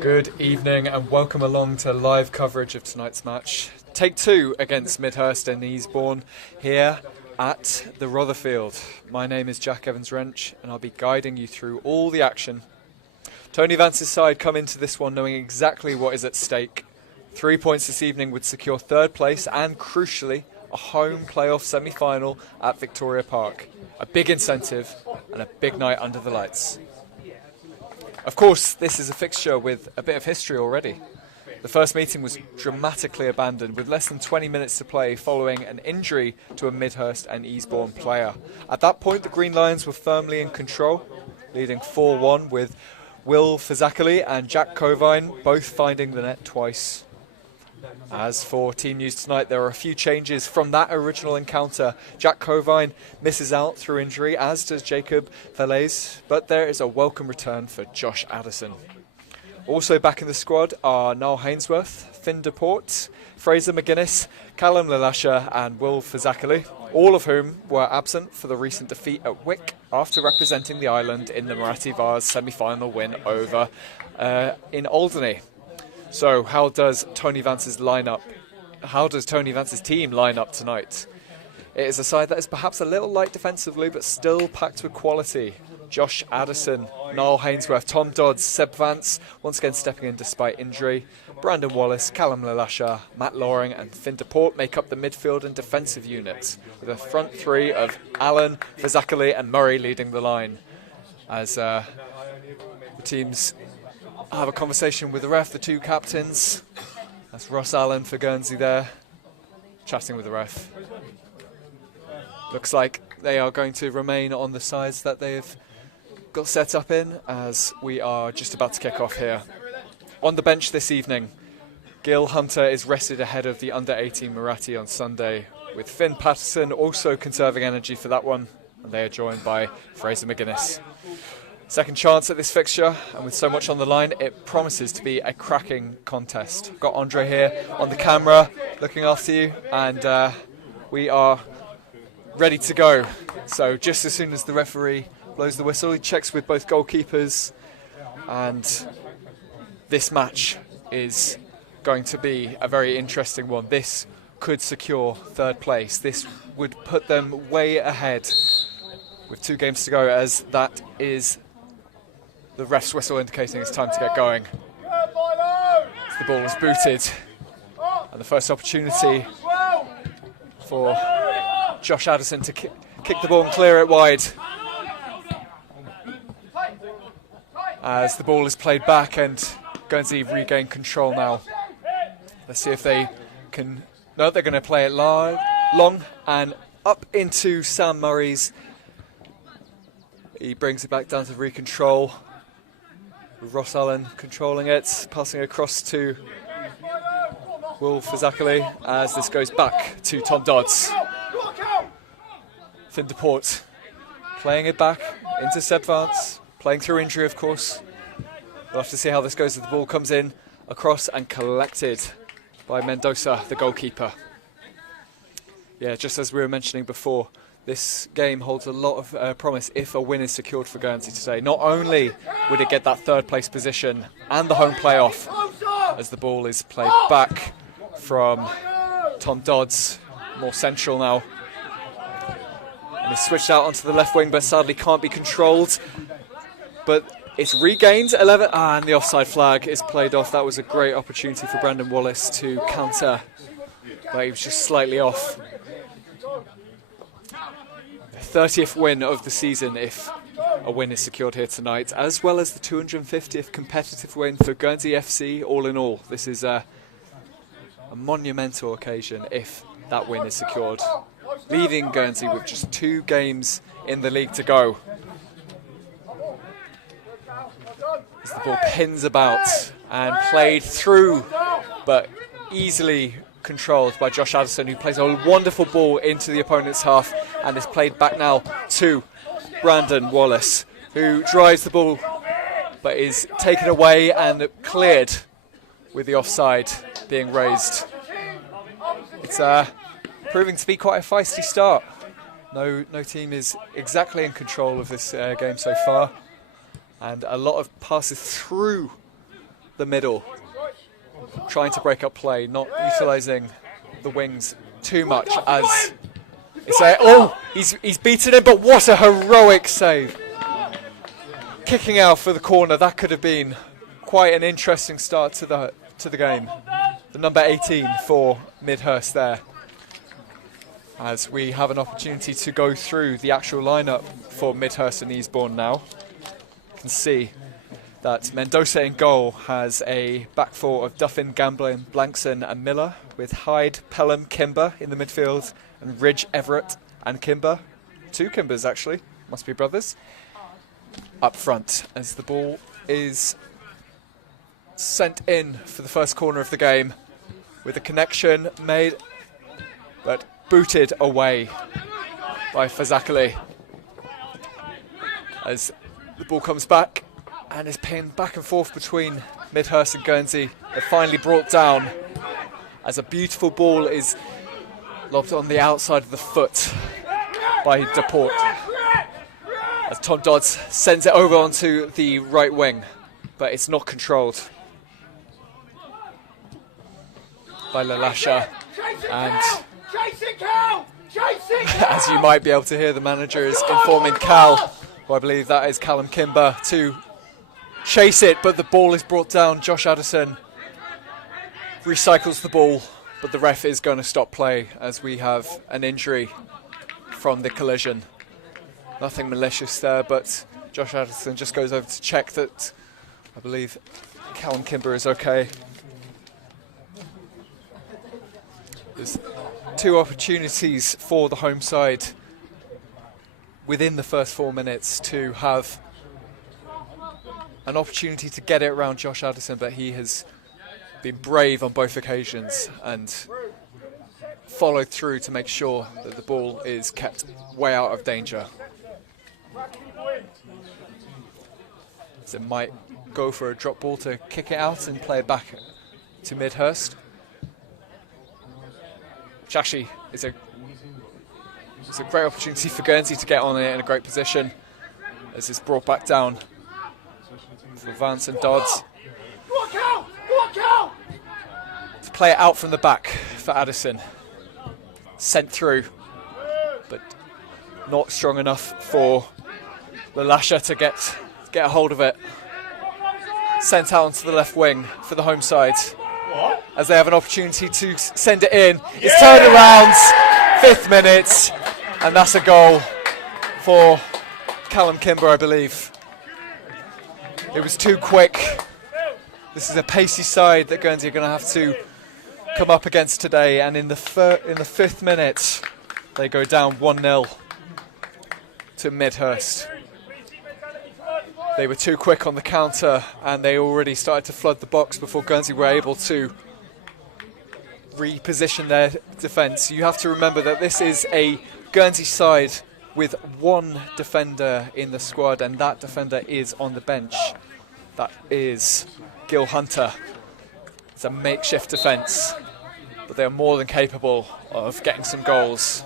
Good evening and welcome along to live coverage of tonight's match. Take two against Midhurst Easebourne here at the Rotherfield. My name is Jack Evans-Wrench and I'll be guiding you through all the action. Tony Vance's side come into this one knowing exactly what is at stake. 3 points this evening would secure third place and, crucially, a home playoff semi-final at Victoria Park. A big incentive and a big night under the lights. Of course, this is a fixture with a bit of history already. The first meeting was dramatically abandoned with less than 20 minutes to play following an injury to a Midhurst and Easebourne player. At that point, the Green Lions were firmly in control, leading 4-1 with Will Fazakali and Jack Covine both finding the net twice. As for team news tonight, there are a few changes from that original encounter. Jack Covine misses out through injury, as does Jacob Falaise, but there is a welcome return for Josh Addison. Also back in the squad are Niall Hainsworth, Finn DePort, Fraser McGuinness, Callum Lalasha and Will Fazakali, all of whom were absent for the recent defeat at Wick after representing the island in the Marathi Vars semi-final win over in Alderney. So how does Tony Vance's team line up tonight? It is a side that is perhaps a little light defensively but still packed with quality. Josh Addison, Niall Hainsworth, Tom Dodds, Seb Vance once again stepping in despite injury. Brandon Wallace, Callum Lalasha, Matt Loring and Finn DePort make up the midfield and defensive unit, with a front three of Allen, Fazakali and Murray leading the line. As the teams have a conversation with the ref, the two captains. That's Ross Allen for Guernsey there, chatting with the ref. Looks like they are going to remain on the sides that they've got set up in, as we are just about to kick off here. On the bench this evening, Gil Hunter is rested ahead of the under-18 Marathi on Sunday, with Finn Patterson also conserving energy for that one, and they are joined by Fraser McGuinness. Second chance at this fixture, and with so much on the line, it promises to be a cracking contest. Got Andre here on the camera, looking after you, and we are ready to go. So just as soon as the referee blows the whistle, he checks with both goalkeepers, and this match is going to be a very interesting one. This could secure third place. This would put them way ahead with 2 games to go, as that is the ref's whistle indicating it's time to get going. As the ball is booted, and the first opportunity for Josh Addison to kick the ball and clear it wide. As the ball is played back and Guernsey regain control now. Let's see if they can... No, they're going to play it long and up into Sam Murray's. He brings it back down to recontrol. Ross Allen controlling it, passing across to Will Fazakali as this goes back to Tom Dodds. Finn DePort playing it back into Seb Vance, playing through injury of course. We'll have to see how this goes as the ball comes in across and collected by Mendoza, the goalkeeper. Yeah, just as we were mentioning before, this game holds a lot of promise if a win is secured for Guernsey today. Not only would it get that third place position and the home playoff, as the ball is played back from Tom Dodds, more central now. And it's switched out onto the left wing, but sadly can't be controlled. But it's regained 11, and the offside flag is played off. That was a great opportunity for Brandon Wallace to counter, but he was just slightly off. 30th win of the season if a win is secured here tonight, as well as the 250th competitive win for Guernsey FC. All in all, this is a monumental occasion if that win is secured, leaving Guernsey with just 2 games in the league to go. As the ball pins about and played through, but easily controlled by Josh Addison, who plays a wonderful ball into the opponent's half, and is played back now to Brandon Wallace, who drives the ball but is taken away and cleared with the offside being raised. It's proving to be quite a feisty start. No team is exactly in control of this game so far, and a lot of passes through the middle, trying to break up play, not utilising the wings too much as it's he's beaten him, but what a heroic save. Kicking out for the corner, that could have been quite an interesting start to the game. The number 18 for Midhurst there. As we have an opportunity to go through the actual lineup for Midhurst and Easebourne now. You can see that Mendoza in goal has a back four of Duffin, Gamblin, Blankson and Miller, with Hyde, Pelham, Kimber in the midfield, and Ridge, Everett and Kimber. 2 Kimbers actually, must be brothers. Up front as the ball is sent in for the first corner of the game, with a connection made but booted away by Fazakali as the ball comes back and is pinned back and forth between Midhurst and Guernsey. They're finally brought down as a beautiful ball is lobbed on the outside of the foot by Deport, as Tom Dodds sends it over onto the right wing, but it's not controlled by Lalasha. And as you might be able to hear, the manager is informing Cal, who I believe that is Callum Kimber, to chase it, but the ball is brought down. Josh Addison recycles the ball, but the ref is going to stop play as we have an injury from the collision. Nothing malicious there, but Josh Addison just goes over to check that I believe Callum Kimber is okay. There's 2 opportunities for the home side within the first 4 minutes to have an opportunity to get it around Josh Addison, but he has been brave on both occasions and followed through to make sure that the ball is kept way out of danger. So it might go for a drop ball to kick it out and play it back to Midhurst, which actually is a great opportunity for Guernsey to get on it in a great position as it's brought back down for Vance and Dodds to play it out from the back for Addison. Sent through, but not strong enough for Lalasha to get a hold of it. Sent out onto the left wing for the home side as they have an opportunity to send it in. It's turned around, 5th minute, and that's a goal for Callum Kimber, I believe. It was too quick. This is a pacey side that Guernsey are going to have to come up against today, and in the 5th minute they go down 1-0 to Midhurst. They were too quick on the counter and they already started to flood the box before Guernsey were able to reposition their defence. You have to remember that this is a Guernsey side with 1 defender in the squad, and that defender is on the bench. That is Gil Hunter. It's a makeshift defence, but they are more than capable of getting some goals.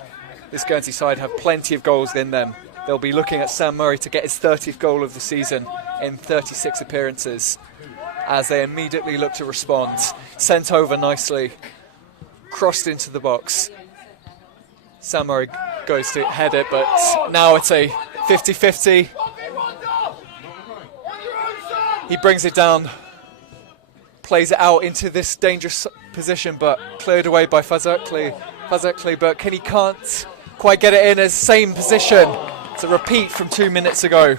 This Guernsey side have plenty of goals in them. They'll be looking at Sam Murray to get his 30th goal of the season in 36 appearances as they immediately look to respond. Sent over nicely, crossed into the box. Sam Murray goes to head it, but now it's a 50-50. He brings it down, plays it out into this dangerous position, but cleared away by Fazakli, but he can't quite get it in his same position. It's a repeat from 2 minutes ago.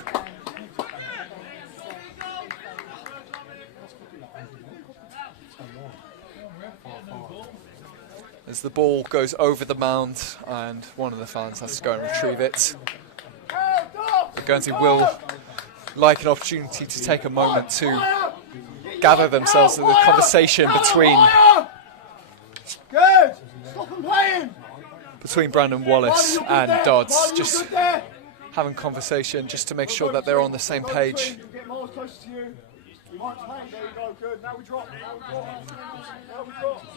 As the ball goes over the mound and one of the fans has to go and retrieve it. Guernsey will like an opportunity to take a moment to gather themselves in the conversation between Brandon Wallace and Dodds. Just having conversation just to make sure that they're on the same page.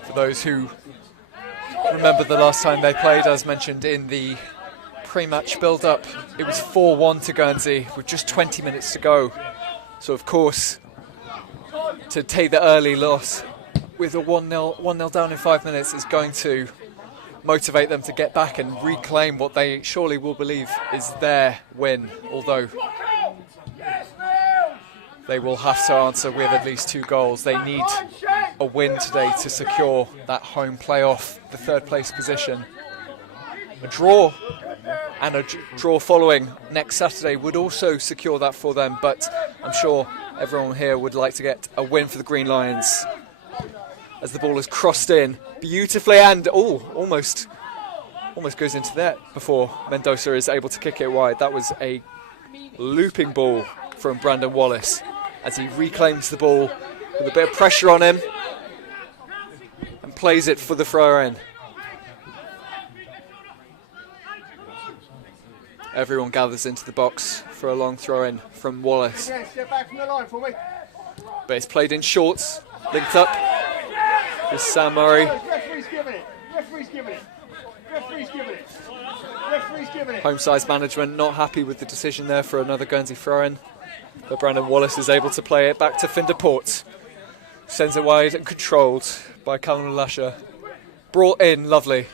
For those who remember the last time they played, as mentioned in the pre-match build-up, it was 4-1 to Guernsey with just 20 minutes to go. So of course, to take the early loss with a 1-0 down in 5 minutes is going to motivate them to get back and reclaim what they surely will believe is their win, although they will have to answer with at least 2 goals. They need a win today to secure that home playoff, the 3rd place position. A draw and a draw following next Saturday would also secure that for them, but I'm sure everyone here would like to get a win for the Green Lions. As the ball is crossed in beautifully and almost goes into net before Mendoza is able to kick it wide. That was a looping ball from Brandon Wallace as he reclaims the ball with a bit of pressure on him and plays it for the throw-in. Everyone gathers into the box for a long throw-in from Wallace. Step back from the line for me. But it's played in shorts, linked up with Sam Murray. Referee's giving it. Referee's giving it. Referee's giving it. Referee's giving it. Home size management not happy with the decision there for another Guernsey throw-in. But Brandon Wallace is able to play it back to Finderport. Sends it wide and controlled by Callum Lasher. Brought in, lovely,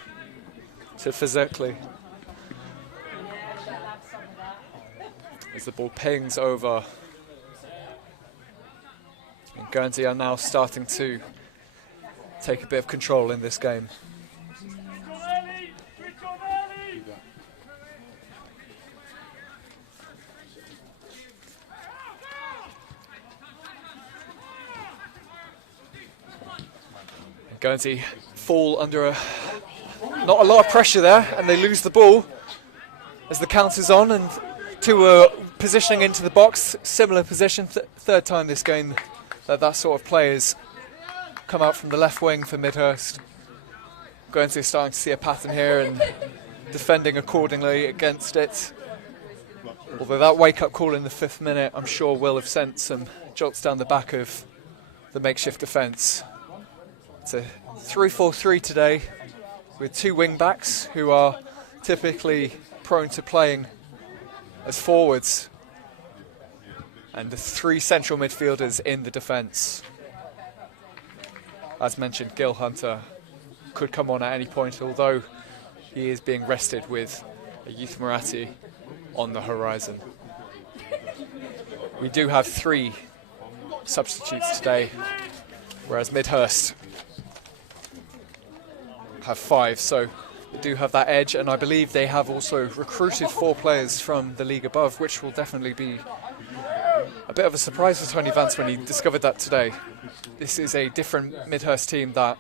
to Physically. As the ball pings over. And Guernsey are now starting to take a bit of control in this game. And Guernsey fall under not a lot of pressure there, and they lose the ball as the count is on, and to positioning into the box, similar position, 3rd time this game that sort of play has come out from the left wing for Midhurst. Guernsey is starting to see a pattern here and defending accordingly against it. Although that wake-up call in the 5th minute, I'm sure will have sent some jots down the back of the makeshift defence. It's a 3-4-3 today with 2 wing-backs who are typically prone to playing as forwards, and the 3 central midfielders in the defence. As mentioned, Gil Hunter could come on at any point, although he is being rested with a Youth Marathi on the horizon. We do have 3 substitutes today, whereas Midhurst have 5, so they do have that edge, and I believe they have also recruited 4 players from the league above, which will definitely be a bit of a surprise for Tony Vance when he discovered that today. This is a different Midhurst team that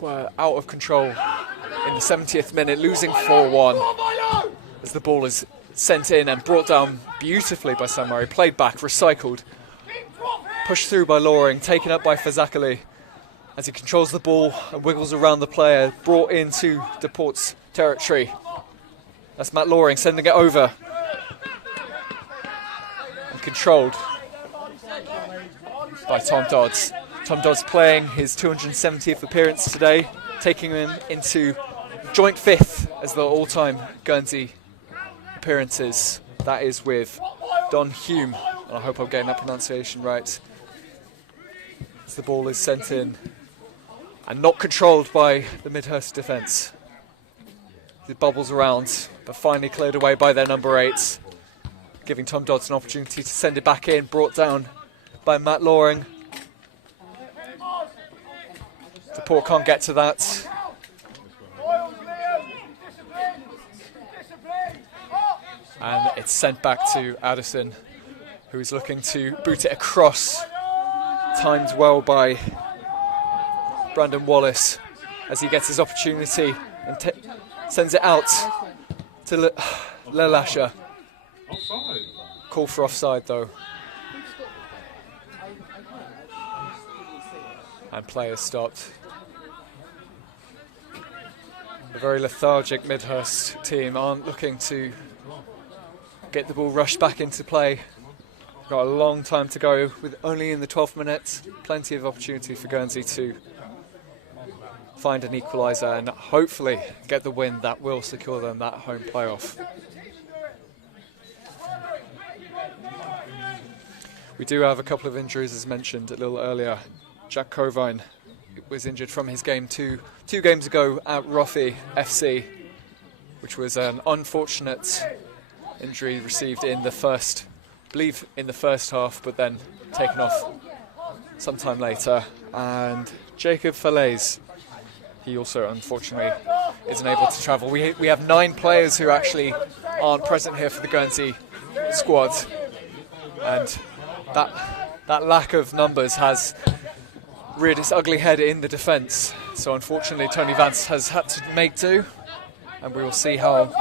were out of control in the 70th minute, losing 4-1 as the ball is sent in and brought down beautifully by Sam Murray, played back, recycled, pushed through by Loring, taken up by Fazakali as he controls the ball and wiggles around the player, brought into DePort's territory. That's Matt Loring sending it over. And controlled by Tom Dodds. Tom Dodds playing his 270th appearance today, taking him into joint 5th as the all-time Guernsey appearances. That is with Don Hume, and I hope I'm getting that pronunciation right. As the ball is sent in and not controlled by the Midhurst defence. It bubbles around, but finally cleared away by their number 8, giving Tom Dodds an opportunity to send it back in, brought down by Matt Loring. DePort can't get to that. And it's sent back to Addison, who is looking to boot it across. Timed well by Brandon Wallace as he gets his opportunity and sends it out to Lelasha. Call for offside though. And play is stopped. A very lethargic Midhurst team aren't looking to get the ball rushed back into play. Got a long time to go with only in the 12th minute. Plenty of opportunity for Guernsey to find an equaliser and hopefully get the win that will secure them that home playoff. We do have a couple of injuries, as mentioned a little earlier. Jack Covine was injured from his game two games ago at Roffey FC, which was an unfortunate injury received in the first, I believe in the first half, but then taken off sometime later. And Jacob Falaise, he also unfortunately isn't able to travel. We have 9 players who actually aren't present here for the Guernsey squad, and that lack of numbers has reared its ugly head in the defence. So unfortunately Tony Vance has had to make do, and we will see how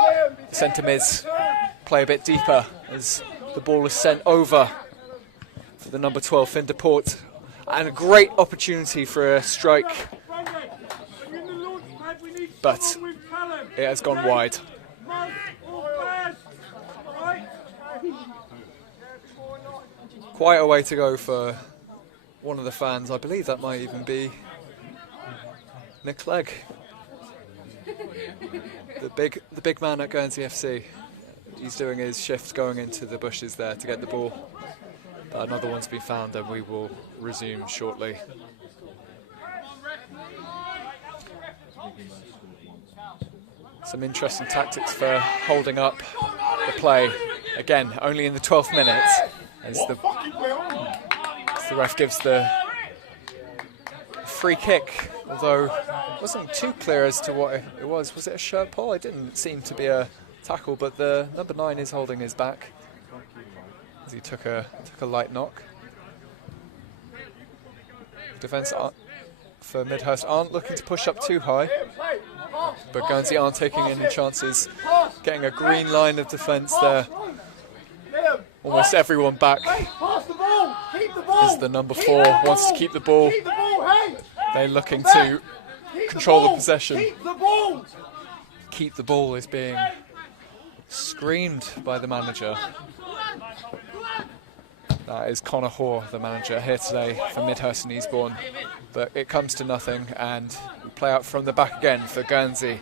centre mids play a bit deeper as the ball is sent over for the number 12 Finn Deport, and a great opportunity for a strike, but it has gone wide. Quite a way to go for one of the fans. I believe that might even be Nick Clegg, the big man at Guernsey FC. He's doing his shift going into the bushes there to get the ball. But another one's been found, and we will resume shortly. Some interesting tactics for holding up the play. Again, only in the 12th minute, as the ref gives the free kick, although it wasn't too clear as to what it was. Was it a shirt pull? It didn't seem to be a tackle, but the number 9 is holding his back as he took a light knock. Defence for Midhurst aren't looking to push up too high, but Guernsey aren't taking any chances, getting a green line of defence there. Almost everyone back as the number 4 wants to keep the ball. They're looking to control the possession. Keep the ball is being screamed by the manager. That is Connor Hoare, the manager, here today for Midhurst and Easebourne. But it comes to nothing, and we play out from the back again for Guernsey.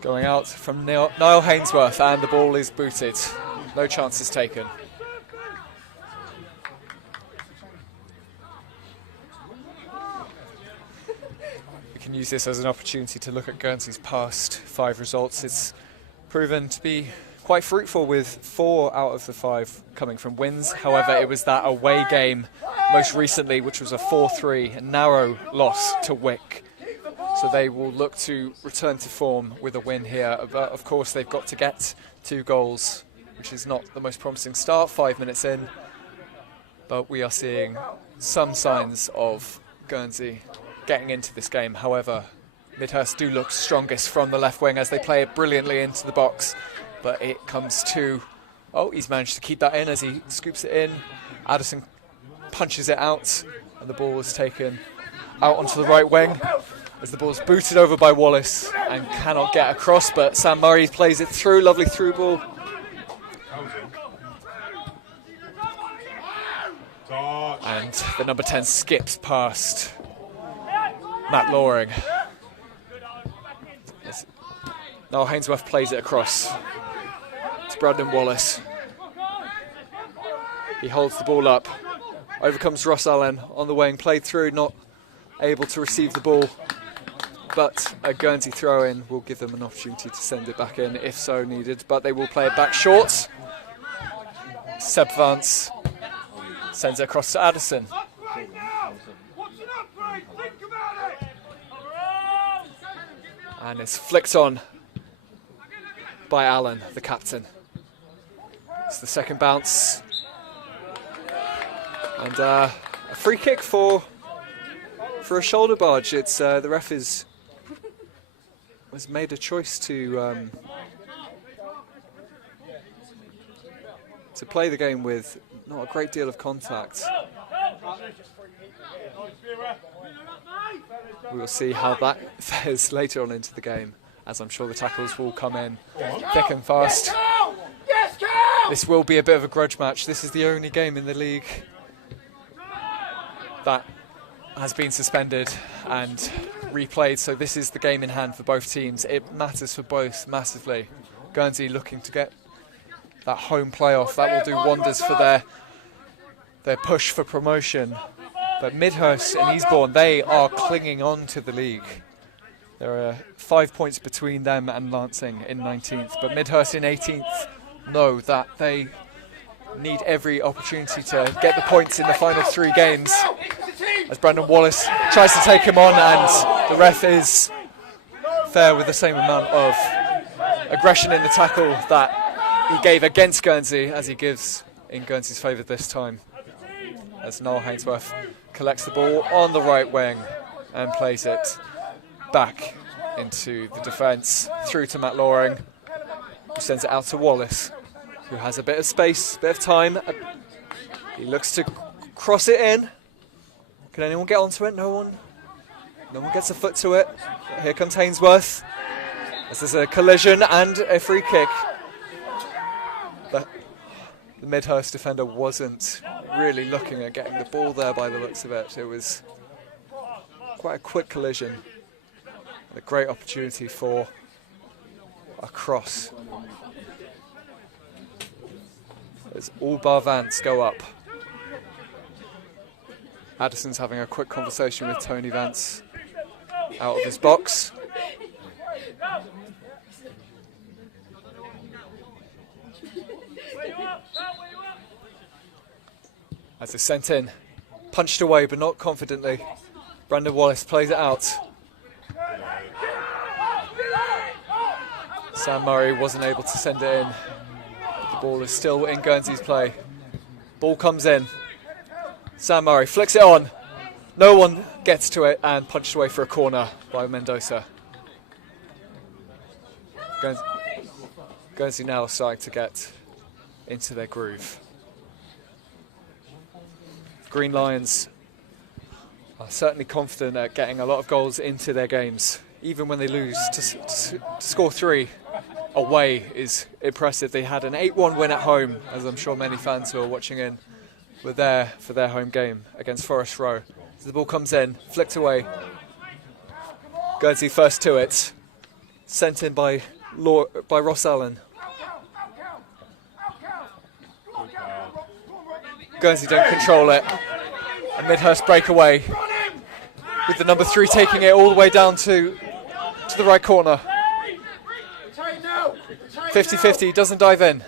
Going out from Niall Hainsworth, and the ball is booted. No chances taken. We can use this as an opportunity to look at Guernsey's past 5 results. It's proven to be quite fruitful, with 4 out of the 5 coming from wins. However, it was that away game most recently, which was a 4-3, a narrow loss to Wick. So they will look to return to form with a win here. But of course, they've got to get 2 goals, which is not the most promising start, 5 minutes in. But we are seeing some signs of Guernsey getting into this game. However, Midhurst do look strongest from the left wing as they play it brilliantly into the box. But it comes to, oh, he's managed to keep that in as he scoops it in. Addison punches it out, and the ball is taken out onto the right wing as the ball's booted over by Wallace and cannot get across, but Sam Murray plays it through. Lovely through ball. And the number 10 skips past Matt Loring. Now Hainsworth plays it across. It's Brandon Wallace. He holds the ball up. Overcomes Ross Allen on the wing. Played through, not able to receive the ball. But a Guernsey throw-in will give them an opportunity to send it back in if so needed. But they will play it back short. Seb Vance sends it across to Addison. And it's flicked on by Allen, the captain. It's the second bounce. And a free kick for a shoulder barge. It's the ref has made a choice to play the game with not a great deal of contact. We will see how that fares later on into the game, as I'm sure the tackles will come in thick and fast. This will be a bit of a grudge match. This is the only game in the league that has been suspended and replayed, so this is the game in hand for both teams. It matters for both massively. Guernsey looking to get that home playoff. That will do wonders for their push for promotion. But Midhurst and Easebourne, they are clinging on to the league. There are 5 points between them and Lancing in 19th, but Midhurst in 18th know that they need every opportunity to get the points in the final 3 games. As Brandon Wallace tries to take him on, and the ref is fair with the same amount of aggression in the tackle that he gave against Guernsey as he gives in Guernsey's favour this time. As Noel Hainsworth collects the ball on the right wing and plays it back into the defence, through to Matt Loring, who sends it out to Wallace, who has a bit of space, bit of time. He looks to cross it in. Can anyone get onto it? No one gets a foot to it. Here comes Hainsworth. This is a collision and a free kick. The Midhurst defender wasn't really looking at getting the ball there by the looks of it. It was quite a quick collision. A great opportunity for a cross. As all bar Vance go up. Addison's having a quick conversation with Tony Vance out of his box. As it's sent in, punched away but not confidently. Brandon Wallace plays it out. Sam Murray wasn't able to send it in. The ball is still in Guernsey's play. Ball comes in. Sam Murray flicks it on. No one gets to it and punched away for a corner by Mendoza. Guernsey now starting to get into their groove. Green Lions are certainly confident at getting a lot of goals into their games. Even when they lose, to score 3 away is impressive. They had an 8-1 win at home, as I'm sure many fans who are watching in were there for their home game against Forest Row. So the ball comes in, flicked away. Guernsey first to it. Sent in by Ross Allen. Guernsey don't control it. A Midhurst breakaway with the number 3 taking it all the way down to the right corner. 50-50, doesn't dive in.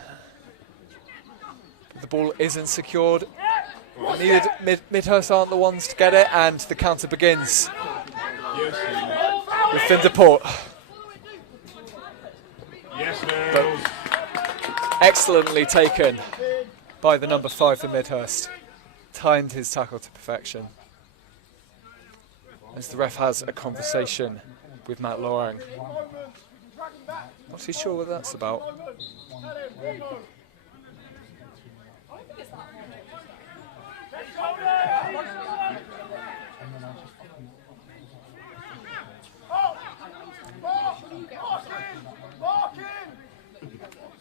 The ball isn't secured. Neither Midhurst aren't the ones to get it, and the counter begins with Finn DePort. But excellently taken by the number 5 for Midhurst. Timed his tackle to perfection. As the ref has a conversation with Matt Loring. Not too sure what that's about.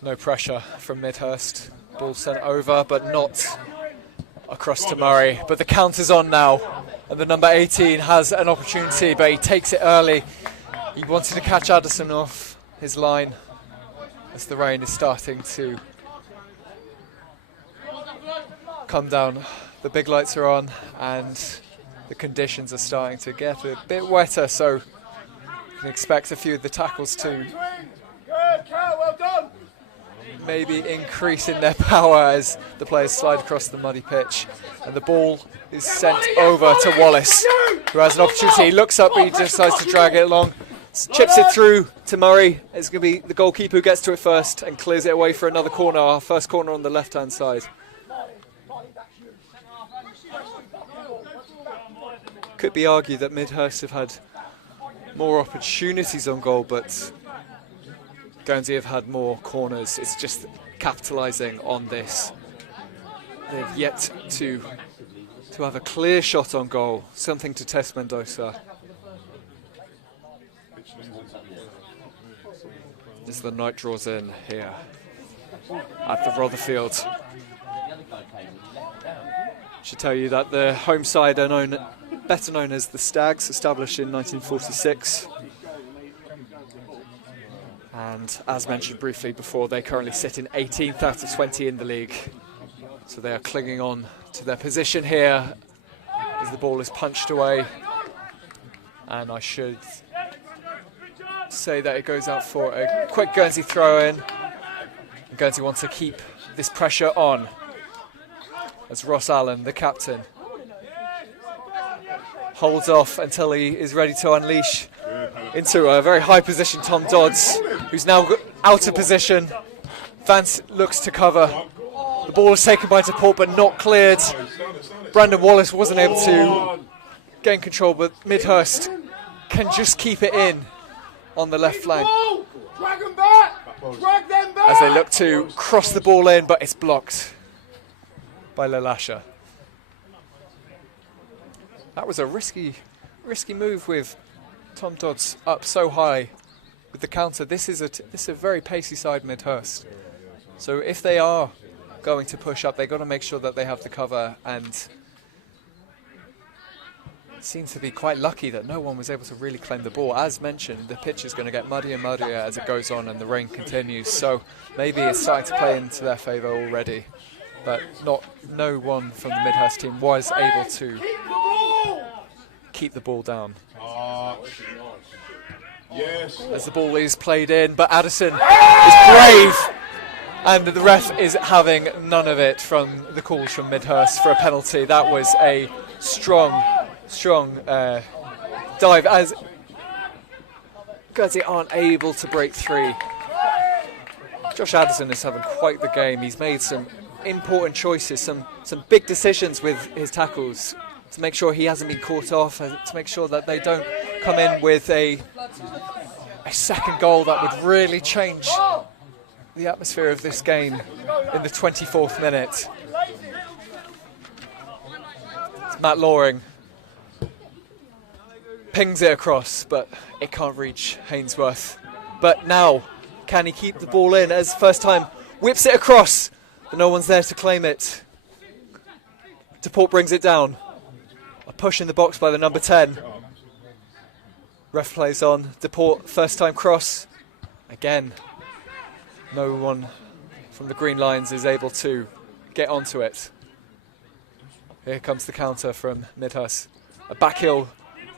No pressure from Midhurst. Ball sent over, but not across to Murray. But the counter's on now, and the number 18 has an opportunity, but he takes it early. He wanted to catch Addison off his line as the rain is starting to come down. The big lights are on, and the conditions are starting to get a bit wetter, so you can expect a few of the tackles to maybe increase in their power as the players slide across the muddy pitch. And the ball is sent over to Wallace, who has an opportunity. He looks up, but he decides to drag it along. Chips it through to Murray. It's going to be the goalkeeper who gets to it first and clears it away for another corner, our first corner on the left-hand side. Could be argued that Midhurst have had more opportunities on goal, but Guernsey have had more corners. It's just capitalising on this. They've yet to have a clear shot on goal, something to test Mendoza. As the night draws in here at the Rotherfield. Should tell you that the home side are better known as the Stags, established in 1946. And as mentioned briefly before, they currently sit in 18th out of 20 in the league. So they are clinging on to their position here as the ball is punched away. And I should say that it goes out for a quick Guernsey throw-in. Guernsey wants to keep this pressure on as Ross Allen, the captain, holds off until he is ready to unleash into a very high position Tom Dodds, who's now out of position. Vance looks to cover. The ball is taken by DePort but not cleared. Brandon Wallace wasn't able to gain control, but Midhurst can just keep it in on the left flank. Drag them back! Drag them back! As they look to cross the ball in, but it's blocked by Lalasha. That was a risky move with Tom Dodds up so high with the counter. This is a very pacey side, Midhurst. So if they are going to push up, they've got to make sure that they have the cover, and seems to be quite lucky that no one was able to really claim the ball. As mentioned, the pitch is going to get muddier and muddier as it goes on and the rain continues, so maybe it's starting to play into their favour already. But no one from the Midhurst team was able to keep the ball down. Yes. As the ball is played in, but Addison is brave, and the ref is having none of it from the calls from Midhurst for a penalty. That was a strong dive as Guernsey aren't able to break through. Josh Addison is having quite the game. He's made some important choices, some big decisions with his tackles to make sure he hasn't been caught off, to make sure that they don't come in with a second goal that would really change the atmosphere of this game in the 24th minute. It's Matt Loring. Pings it across, but it can't reach Hainsworth. But now, can he keep the ball in as first time whips it across, but no one's there to claim it. DePort brings it down. A push in the box by the number 10. Ref plays on. DePort, first time cross. Again, no one from the Green Lions is able to get onto it. Here comes the counter from Midhurst. A back heel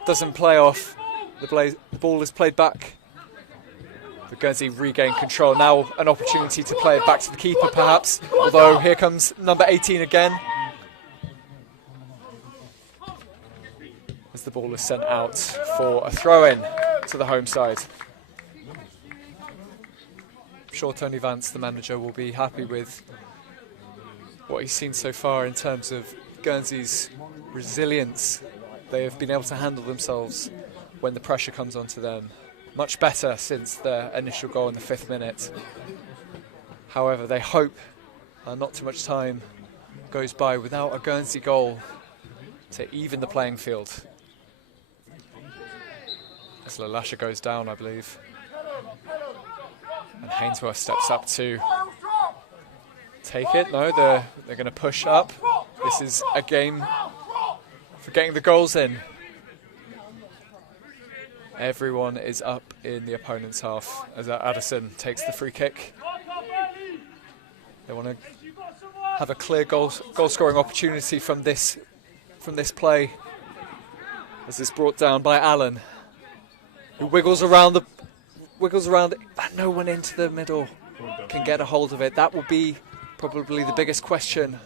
doesn't play off. The ball is played back. But Guernsey regain control. Now an opportunity to play it back to the keeper perhaps. Although here comes number 18 again. As the ball is sent out for a throw-in to the home side. I'm sure Tony Vance, the manager, will be happy with what he's seen so far in terms of Guernsey's resilience. They have been able to handle themselves when the pressure comes onto them much better since their initial goal in the 5th minute. However, they hope not too much time goes by without a Guernsey goal to even the playing field. As Lalasha goes down, I believe. And Hainsworth steps up to take it. No, they're going to push up. This is a game for getting the goals in. Everyone is up in the opponent's half as Addison takes the free kick. They want to have a clear goal-scoring opportunity from this play. As it's brought down by Allen, who wiggles around, but no one into the middle can get a hold of it. That will be probably the biggest question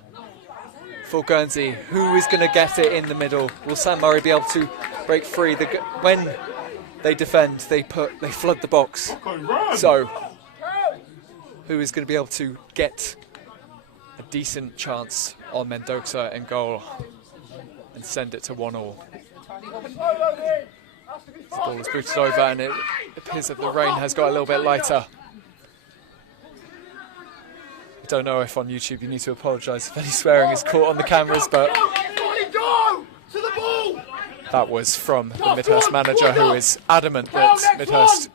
for Guernsey. Who is going to get it in the middle? Will Sam Murray be able to break free? When they defend, they flood the box. So, who is going to be able to get a decent chance on Mendoza in goal and send it to 1-1? The ball is booted over and it appears that the rain has got a little bit lighter. I don't know if on YouTube you need to apologise if any swearing is caught on the cameras, but that was from the Midhurst manager, who is adamant that Midhurst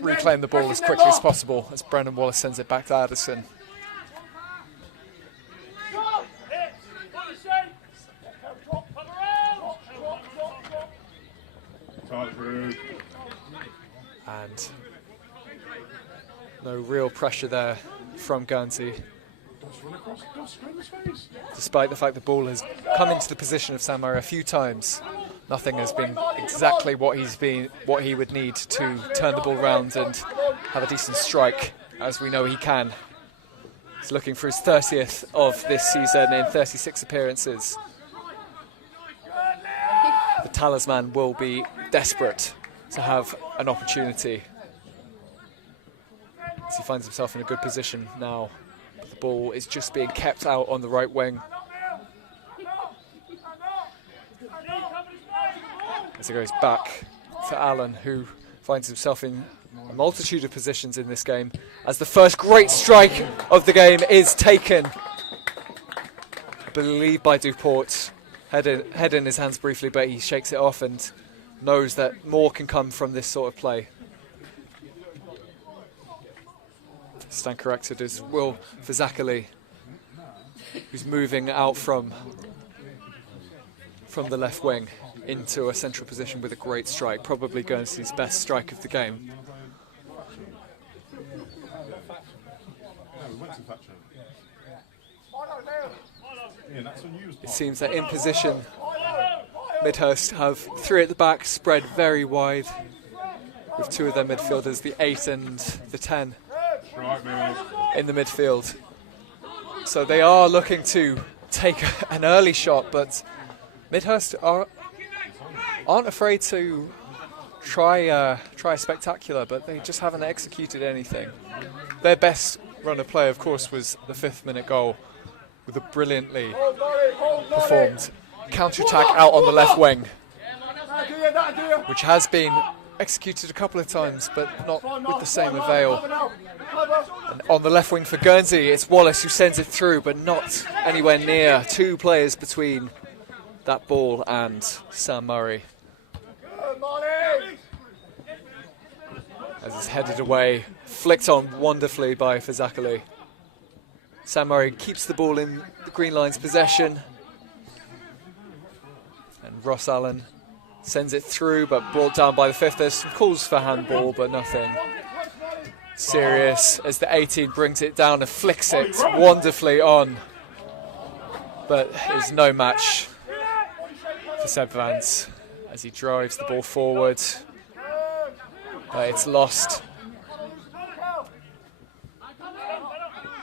reclaim the ball as quickly as possible as Brandon Wallace sends it back to Addison. And No real pressure there from Guernsey, despite the fact the ball has come into the position of St Mary a few times. Nothing has been exactly what he would need to turn the ball round and have a decent strike, as we know he can. He's looking for his 30th of this season in 36 appearances. The talisman will be desperate to have an opportunity, as he finds himself in a good position now. The ball is just being kept out on the right wing. As it goes back to Allen, who finds himself in a multitude of positions in this game, as the first great strike of the game is taken, I believe by Duport. Head in his hands briefly, but he shakes it off and knows that more can come from this sort of play. Stand corrected is Will Fazakali, who's moving out from the left wing into a central position with a great strike, probably Guernsey's best strike of the game. It seems that in position, Midhurst have 3 at the back, spread very wide, with 2 of their midfielders, the 8 and the 10, in the midfield. So they are looking to take an early shot, but Midhurst aren't afraid to try a spectacular, but they just haven't executed anything. Their best run of play, of course, was the 5th-minute goal, with a brilliantly performed counter-attack out on the left wing, which has been executed a couple of times, but not with the same avail. And on the left wing for Guernsey, it's Wallace who sends it through, but not anywhere near. 2 players between that ball and Sam Murray. As it's headed away, flicked on wonderfully by Fazakali. Sam Murray keeps the ball in the Green Line's possession. And Ross Allen sends it through, but brought down by the 5th. There's some calls for handball, but nothing serious, as the 18 brings it down and flicks it wonderfully on. But is no match for Seb Vance as he drives the ball forward. It's lost.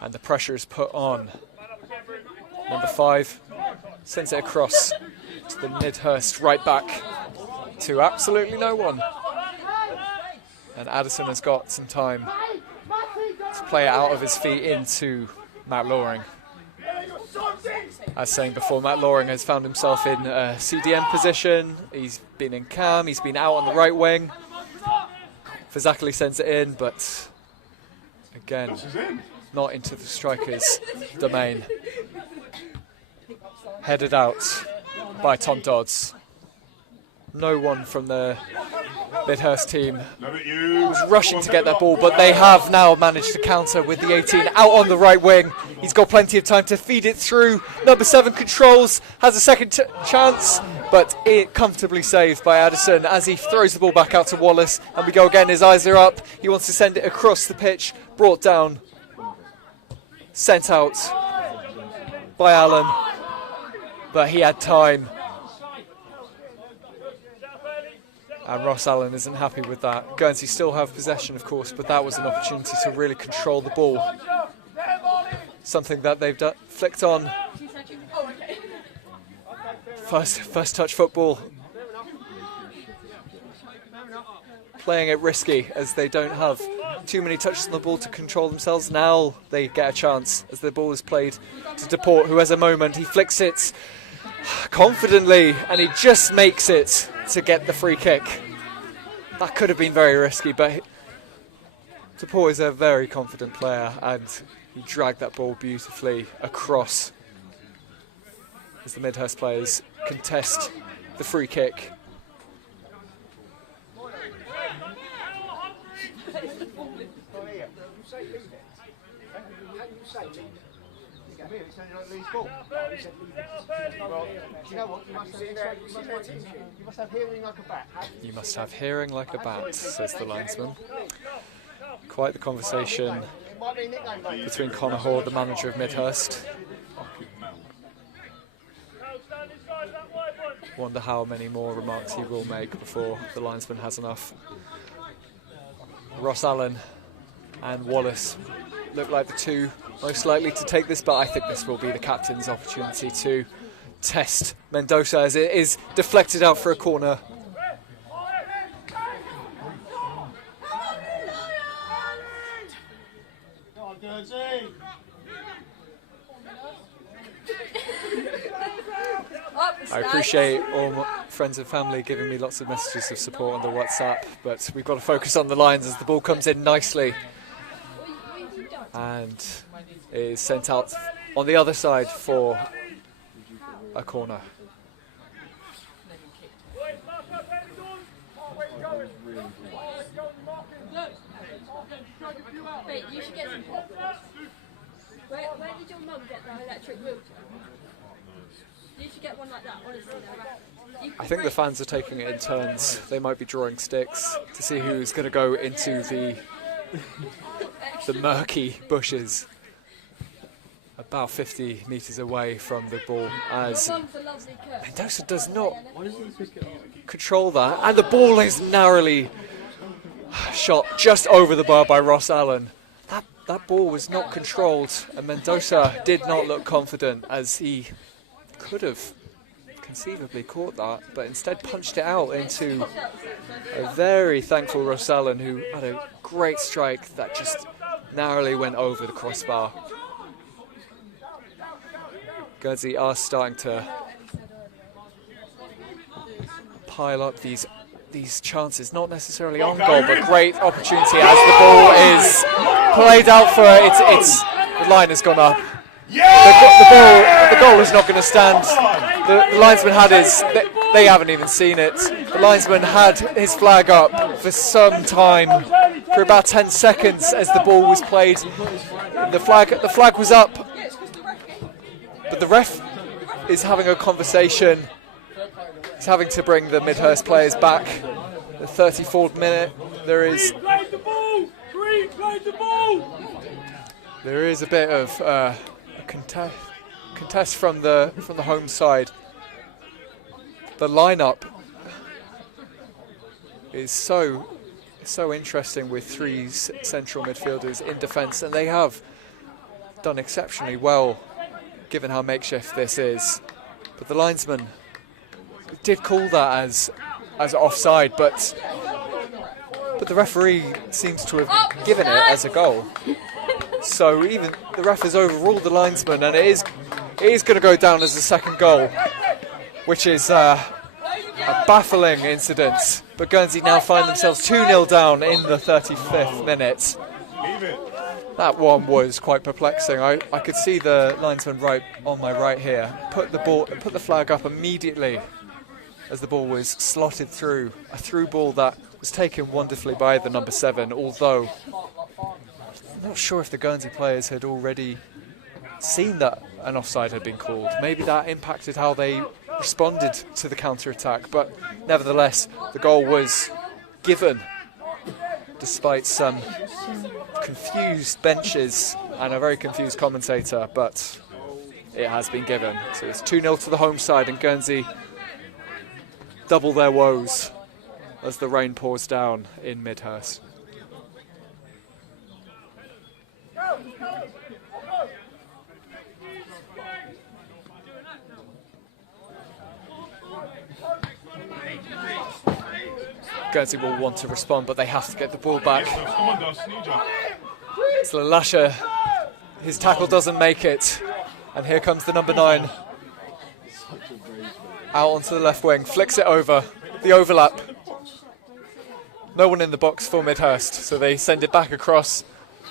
And the pressure is put on. Number 5 sends it across to the Midhurst right back to absolutely no one. And Addison has got some time to play it out of his feet into Matt Loring. As saying before, Matt Loring has found himself in a CDM position. He's been in cam, he's been out on the right wing. Fazakali sends it in, but again, not into the striker's domain. Headed out by Tom Dodds. No one from the Midhurst team was rushing to get that ball, but they have now managed to counter with the 18 out on the right wing. He's got plenty of time to feed it through. Number 7 controls, has a second chance, but it comfortably saved by Addison as he throws the ball back out to Wallace. And we go again, his eyes are up. He wants to send it across the pitch, brought down, sent out by Allen, but he had time. And Ross Allen isn't happy with that. Guernsey still have possession, of course, but that was an opportunity to really control the ball. Something that they've flicked on. First touch football. Playing it risky as they don't have too many touches on the ball to control themselves. Now they get a chance as the ball is played to Deport, who has a moment. He flicks it confidently and he just makes it to get the free kick. That could have been very risky, but Deport is a very confident player and he dragged that ball beautifully across as the Midhurst players contest the free kick. You must have hearing like a bat. You must have hearing like a bat, says the linesman. Quite the conversation between Conor Hall, the manager of Midhurst. Wonder how many more remarks he will make before the linesman has enough. Ross Allen and Wallace look like the two most likely to take this, but I think this will be the captain's opportunity to test Mendoza as it is deflected out for a corner. I appreciate all my friends and family giving me lots of messages of support on the WhatsApp, but we've got to focus on the lines as the ball comes in nicely and is sent out on the other side for a corner. Wait, you should get some pop. Where did your mum get the electric wheelchair? You should get one like that, honestly. I think the fans are taking it in turns. They might be drawing sticks to see who's going to go into the murky bushes about 50 metres away from the ball, as Mendoza does not control that, and the ball is narrowly shot just over the bar by Ross Allen. That ball was not controlled, and Mendoza did not look confident, as he could have conceivably caught that, but instead punched it out into a very thankful Ross Allen, who had a great strike that just narrowly went over the crossbar. Guernsey are starting to pile up these chances, not necessarily on goal, but great opportunity as the ball is played out for the line has gone up. The goal is not going to stand. The linesman had they haven't even seen it. The linesman had his flag up for some time, for about 10 seconds as the ball was played. The flag was up, but the ref is having a conversation. He's having to bring the Midhurst players back. The 34th minute, there is a bit of a contest from the home side. The lineup is so interesting with three central midfielders in defence, and they have done exceptionally well given how makeshift this is. But the linesman did call that as offside, but the referee seems to have given it as a goal. So even the ref has overruled the linesman, and it is going to go down as a second goal, which is a baffling incident. But Guernsey now find themselves 2-0 down in the 35th minute. That one was quite perplexing. I could see the linesman right on my right here put the flag up immediately as the ball was slotted through, a through ball that was taken wonderfully by the number 7, although I'm not sure if the Guernsey players had already seen that an offside had been called. Maybe that impacted how they responded to the counter-attack, but nevertheless, the goal was given despite some confused benches and a very confused commentator, but it has been given. So it's 2-0 to the home side, and Guernsey double their woes as the rain pours down in Midhurst. Guernsey will want to respond, but they have to get the ball back. So Lasher, his tackle doesn't make it, and here comes the number 9. Out onto the left wing, flicks it over, the overlap. No one in the box for Midhurst, so they send it back across,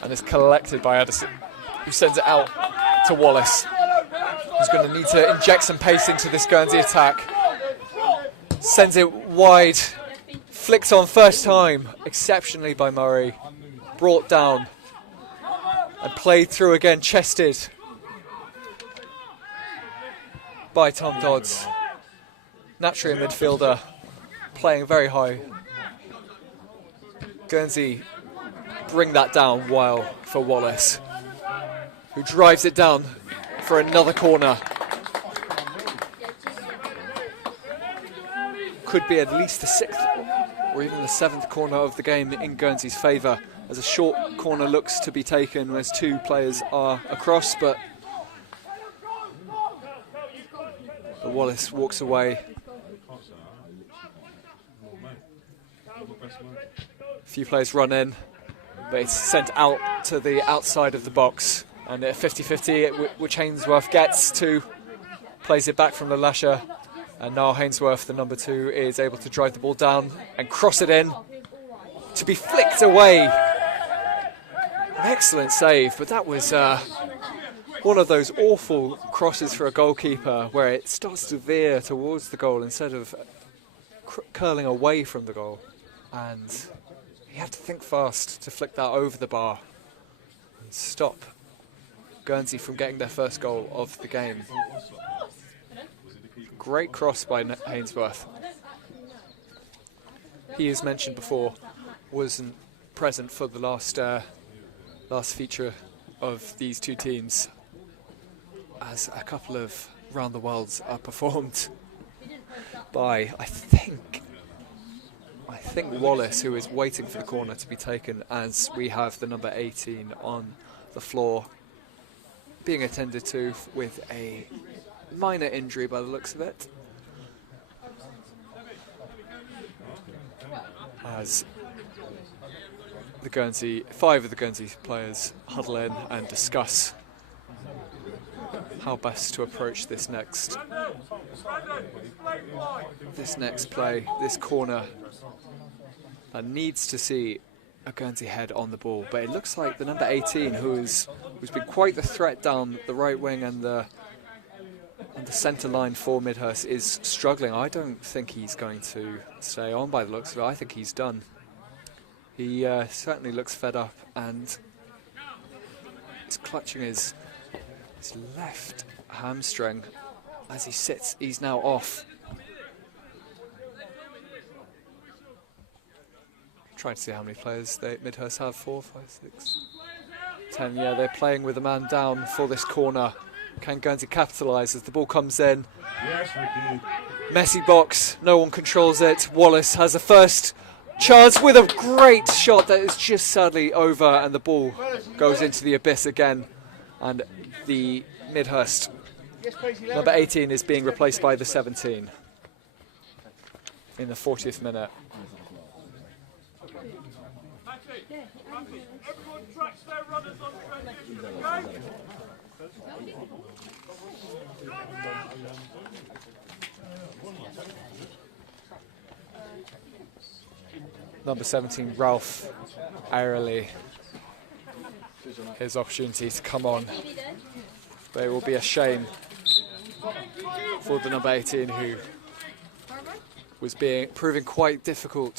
and it's collected by Addison, who sends it out to Wallace, who's going to need to inject some pace into this Guernsey attack. Sends it wide, flicked on first time, exceptionally by Murray, brought down, and played through again, chested by Tom Dodds. Naturally a midfielder, playing very high. Guernsey bring that down well for Wallace, who drives it down for another corner. Could be at least the 6th or even the 7th corner of the game in Guernsey's favour, as a short corner looks to be taken as 2 players are across, but Wallace walks away. A few players run in, but it's sent out to the outside of the box, and at 50-50, which Hainsworth gets to, plays it back from the Lasher, and now Hainsworth, the number 2, is able to drive the ball down and cross it in to be flicked away. An excellent save, but that was one of those awful crosses for a goalkeeper where it starts to veer towards the goal instead of curling away from the goal, and you have to think fast to flick that over the bar and stop Guernsey from getting their first goal of the game. Great cross by Hainsworth. He, as mentioned before, wasn't present for the last feature of these 2 teams, as a couple of round the worlds are performed by, I think Wallace, who is waiting for the corner to be taken, as we have the number 18 on the floor being attended to with a minor injury by the looks of it, as the Guernsey, 5 of the Guernsey players huddle in and discuss how best to approach this next play, this corner that needs to see a Guernsey head on the ball. But it looks like the number 18, who's been quite the threat down the right wing and the centre line for Midhurst, is struggling. I don't think he's going to stay on by the looks of it. I think he's done. He certainly looks fed up, and he's clutching his left hamstring as he sits. He's now off. Trying to see how many players Midhurst have. 4, 5, 6, 10. Yeah, they're playing with a man down for this corner. Can Guernsey capitalise as the ball comes in? Yes, Ricky. Messy box, no one controls it. Wallace has a first chance with a great shot that is just sadly over, and the ball goes into the abyss again. And the Midhurst number 18 is being replaced by the 17 in the 40th minute. Number 17, Ralph Airley, his opportunity to come on, but it will be a shame for the number 18, who was proving quite difficult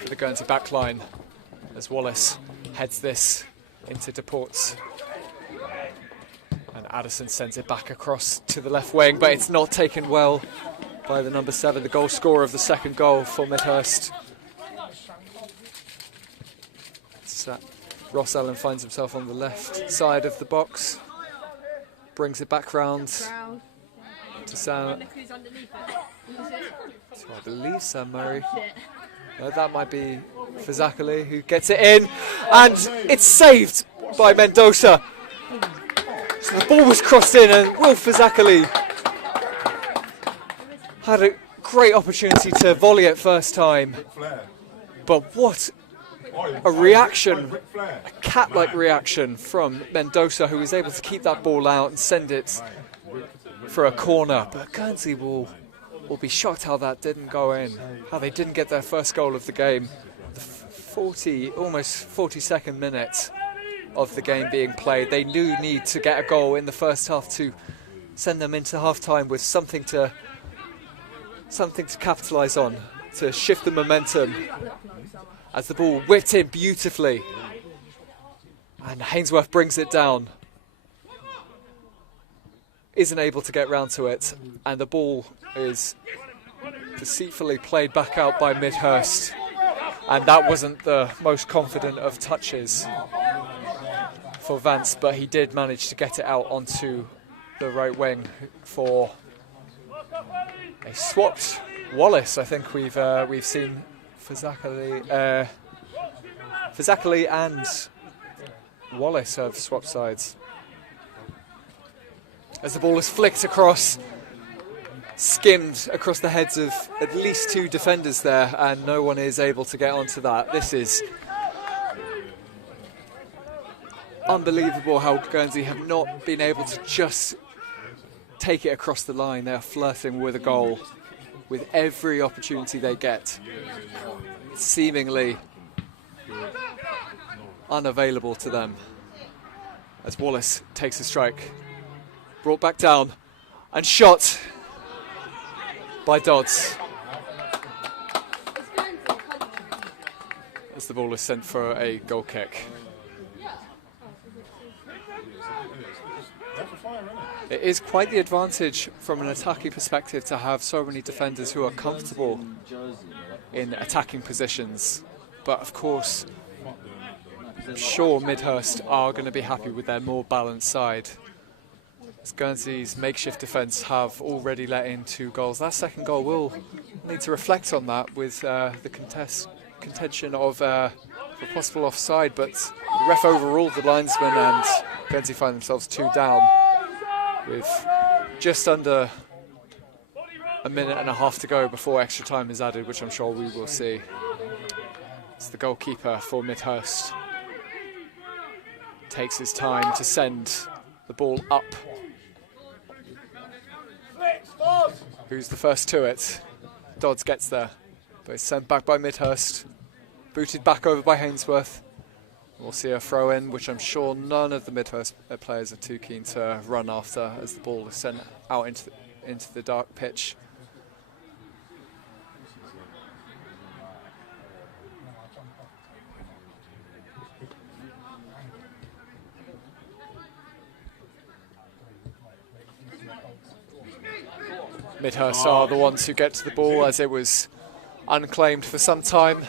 for the Guernsey backline, as Wallace heads this into DePort's, and Addison sends it back across to the left wing, but it's not taken well by the number 7, the goal scorer of the second goal for Midhurst. Ross Allen finds himself on the left side of the box, brings it back round to Sam. So I believe Sam Murray. No, that might be Fazakali, who gets it in, and it's saved by Mendoza. So the ball was crossed in, and Will Fazakali had a great opportunity to volley it first time. But what a reaction, a cat-like reaction from Mendoza, who was able to keep that ball out and send it for a corner. But Guernsey will be shocked how that didn't go in, how they didn't get their first goal of the game. The almost 42nd minute of the game being played. They do need to get a goal in the first half to send them into half-time with something to capitalise on, to shift the momentum. As the ball whipped in beautifully, and Hainsworth brings it down, isn't able to get round to it, and the ball is deceitfully played back out by Midhurst. And that wasn't the most confident of touches for Vance, but he did manage to get it out onto the right wing for a swapped Wallace. I think we've seen Fazakali and Wallace have swapped sides. As the ball is flicked across, skimmed across the heads of at least 2 defenders there, and no one is able to get onto that. This is unbelievable how Guernsey have not been able to just take it across the line. They are flirting with a goal with every opportunity they get. Seemingly unavailable to them. As Wallace takes a strike, brought back down and shot by Dodds. As the ball is sent for a goal kick. It is quite the advantage from an attacking perspective to have so many defenders who are comfortable in attacking positions. But of course, I'm sure Midhurst are going to be happy with their more balanced side. As Guernsey's makeshift defence have already let in 2 goals. That second goal will need to reflect on that with the contention of a possible offside, but the ref overruled the linesman and Guernsey find themselves 2 down with just under a minute and a half to go before extra time is added, which I'm sure we will see. It's the goalkeeper for Midhurst. Takes his time to send the ball up. Who's the first to it? Dodds gets there, but it's sent back by Midhurst. Booted back over by Hainsworth. We'll see a throw in, which I'm sure none of the Midhurst players are too keen to run after, as the ball is sent out into the dark pitch. Midhurst are the ones who get to the ball, as it was unclaimed for some time,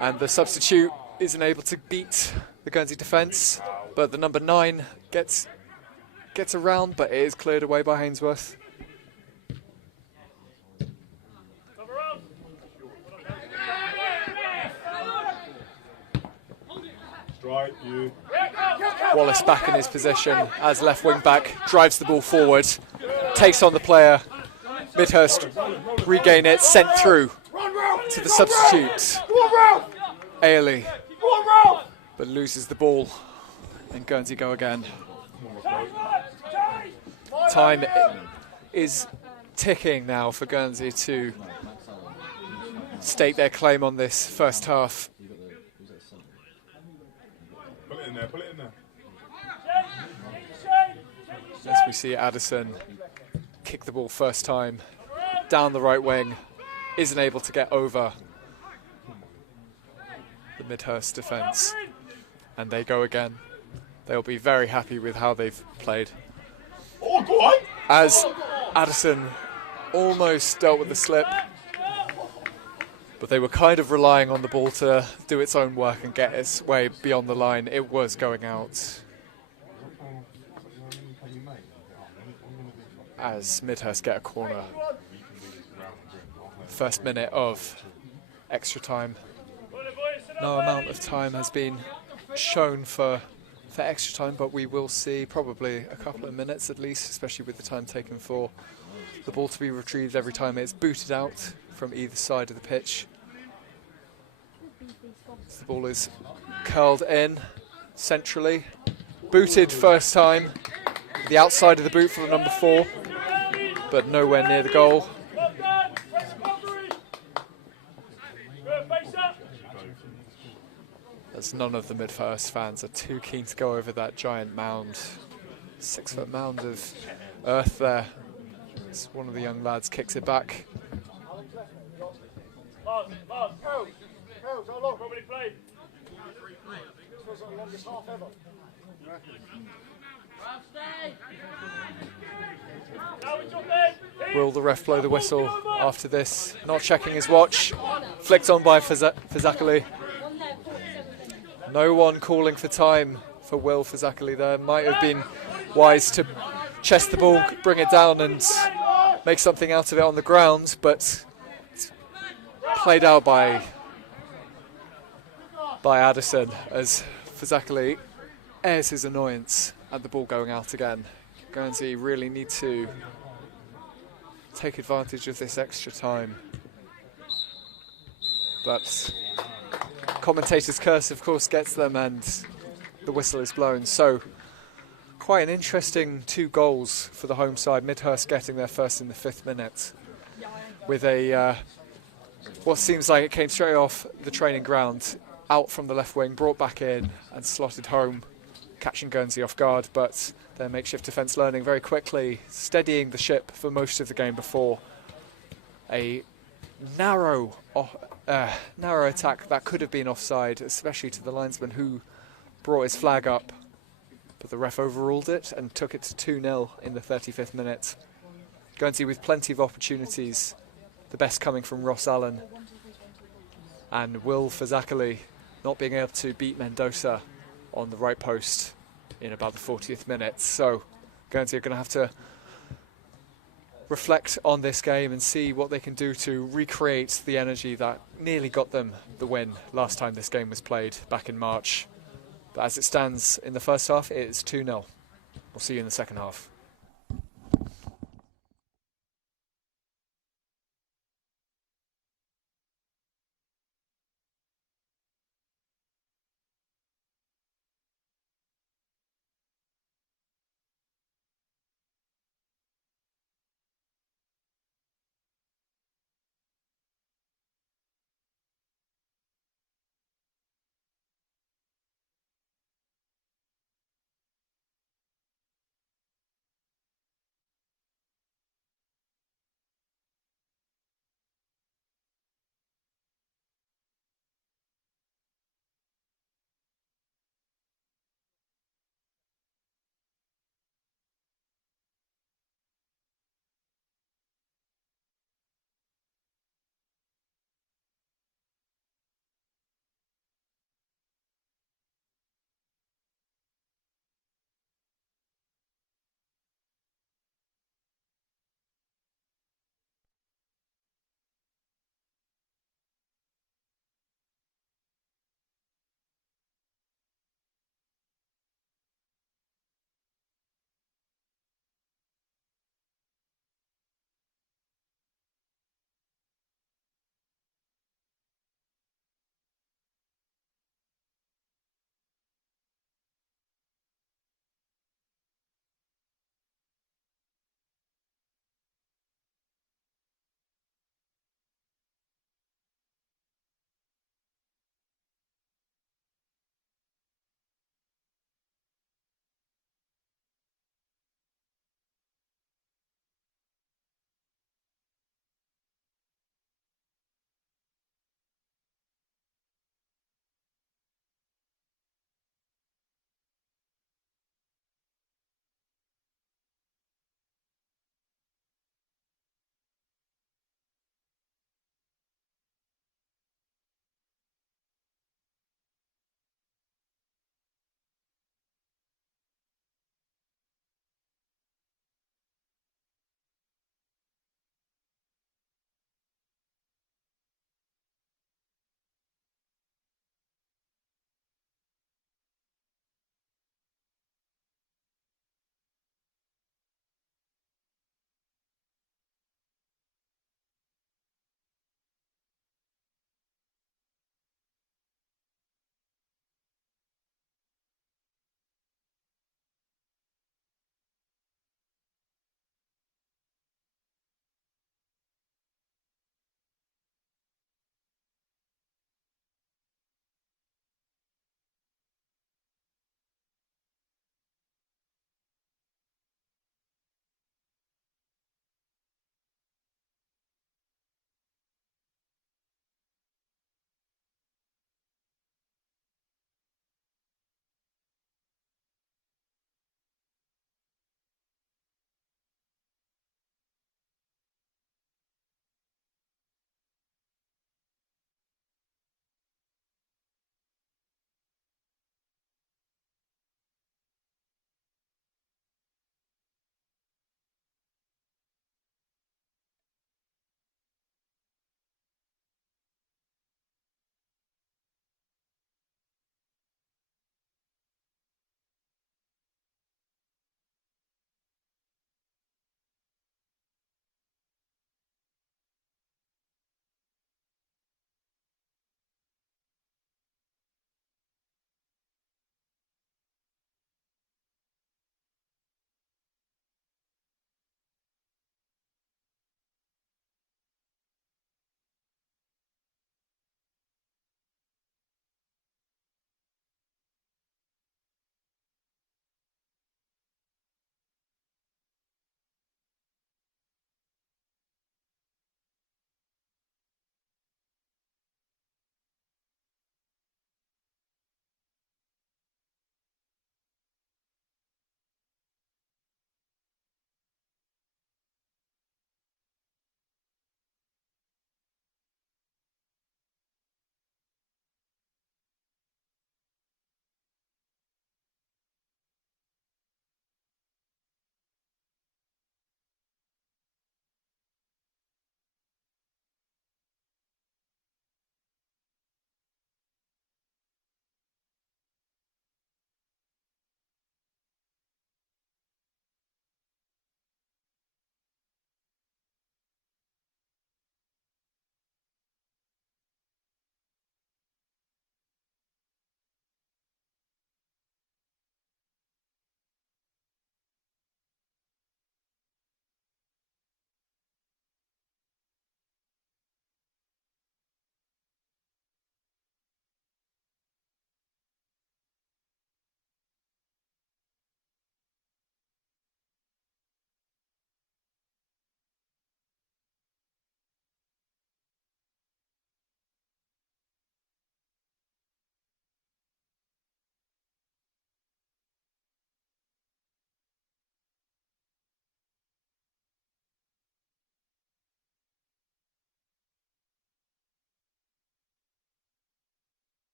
and the substitute isn't able to beat the Guernsey defence, but the number 9 gets around, but it is cleared away by Hainsworth. Wallace back in his position as left wing back, drives the ball forward, takes on the player. Midhurst regain it, sent through to the substitute, Ailey, but loses the ball, and Guernsey go again. Time is ticking now for Guernsey to stake their claim on this first half. Pull it in there, pull it in there. As we see Addison kick the ball first time down the right wing, isn't able to get over the Midhurst defence, and they go again. They'll be very happy with how they've played. Oh, go on! As Addison almost dealt with the slip, but they were kind of relying on the ball to do its own work and get its way beyond the line. It was going out. As Midhurst get a corner. First minute of extra time. No amount of time has been shown for extra time, but we will see probably a couple of minutes at least, especially with the time taken for the ball to be retrieved every time it's booted out from either side of the pitch. The ball is curled in centrally, booted first time, the outside of the boot for the number 4, but nowhere near the goal. As none of the Midhurst fans are too keen to go over that giant mound, 6-foot mound of earth there. As one of the young lads kicks it back. Will the ref blow the whistle after this? Not checking his watch. Flicked on by Fazakerley. No one calling for time for Will Fazakerley there. Might have been wise to chest the ball, bring it down and make something out of it on the ground, but it's played out by Addison as Fazakerley airs his annoyance at the ball going out again. Guernsey really need to take advantage of this extra time. But commentator's curse, of course, gets them and the whistle is blown. So quite an interesting 2 goals for the home side. Midhurst getting their first in the 5th minute with a what seems like it came straight off the training ground, out from the left wing, brought back in and slotted home, catching Guernsey off guard, but their makeshift defence learning very quickly, steadying the ship for most of the game before a narrow attack that could have been offside, especially to the linesman who brought his flag up, but the ref overruled it and took it to 2-0 in the 35th minute. Guernsey with plenty of opportunities, the best coming from Ross Allen and Will Fazakerley not being able to beat Mendoza on the right post in about the 40th minute. So Guernsey are going to have to reflect on this game and see what they can do to recreate the energy that nearly got them the win last time this game was played back in March. But as it stands in the first half, it is 2-0. We'll see you in the second half.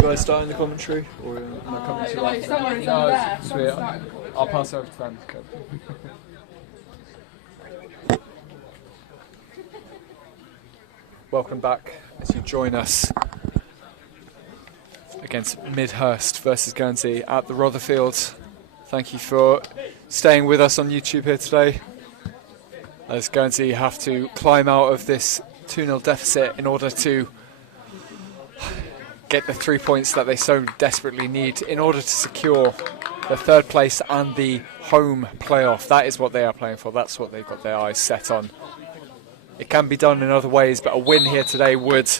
you guys starting the commentary, or am I coming to you after? No, sweet. I'll pass over to them. Okay. Welcome back as you join us against Midhurst versus Guernsey at the Rotherfield. Thank you for staying with us on YouTube here today, as Guernsey have to climb out of this 2-0 deficit in order to get the 3 points that they so desperately need in order to secure the third place and the home playoff. That is what they are playing for. That's what they've got their eyes set on. It can be done in other ways, but a win here today would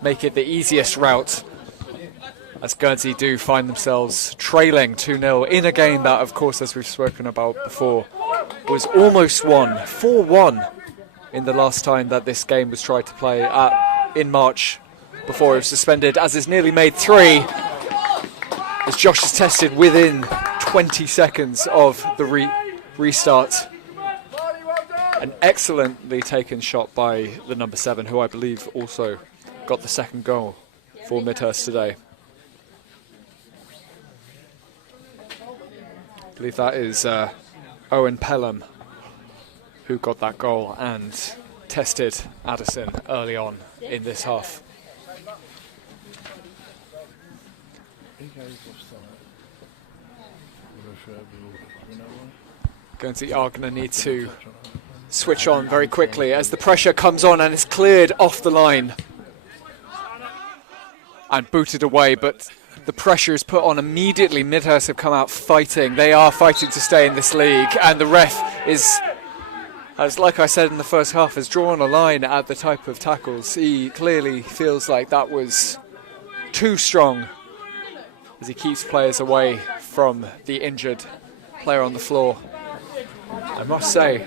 make it the easiest route, as Guernsey do find themselves trailing 2-0 in a game that, of course, as we've spoken about before, was almost won 4-1 in the last time that this game was tried to play in March, before it was suspended, as it's nearly made 3, as Josh is tested within 20 seconds of the restart. An excellently taken shot by the number 7, who I believe also got the second goal for Midhurst today. I believe that is Owen Pelham who got that goal and tested Addison early on in this half. Guernsey are going to need to switch on very quickly as the pressure comes on, and it's cleared off the line and booted away, but the pressure is put on immediately. Midhurst have come out fighting. They are fighting to stay in this league, and the ref is, as like I said in the first half, has drawn a line at the type of tackles. He clearly feels like that was too strong, as he keeps players away from the injured player on the floor. I must say,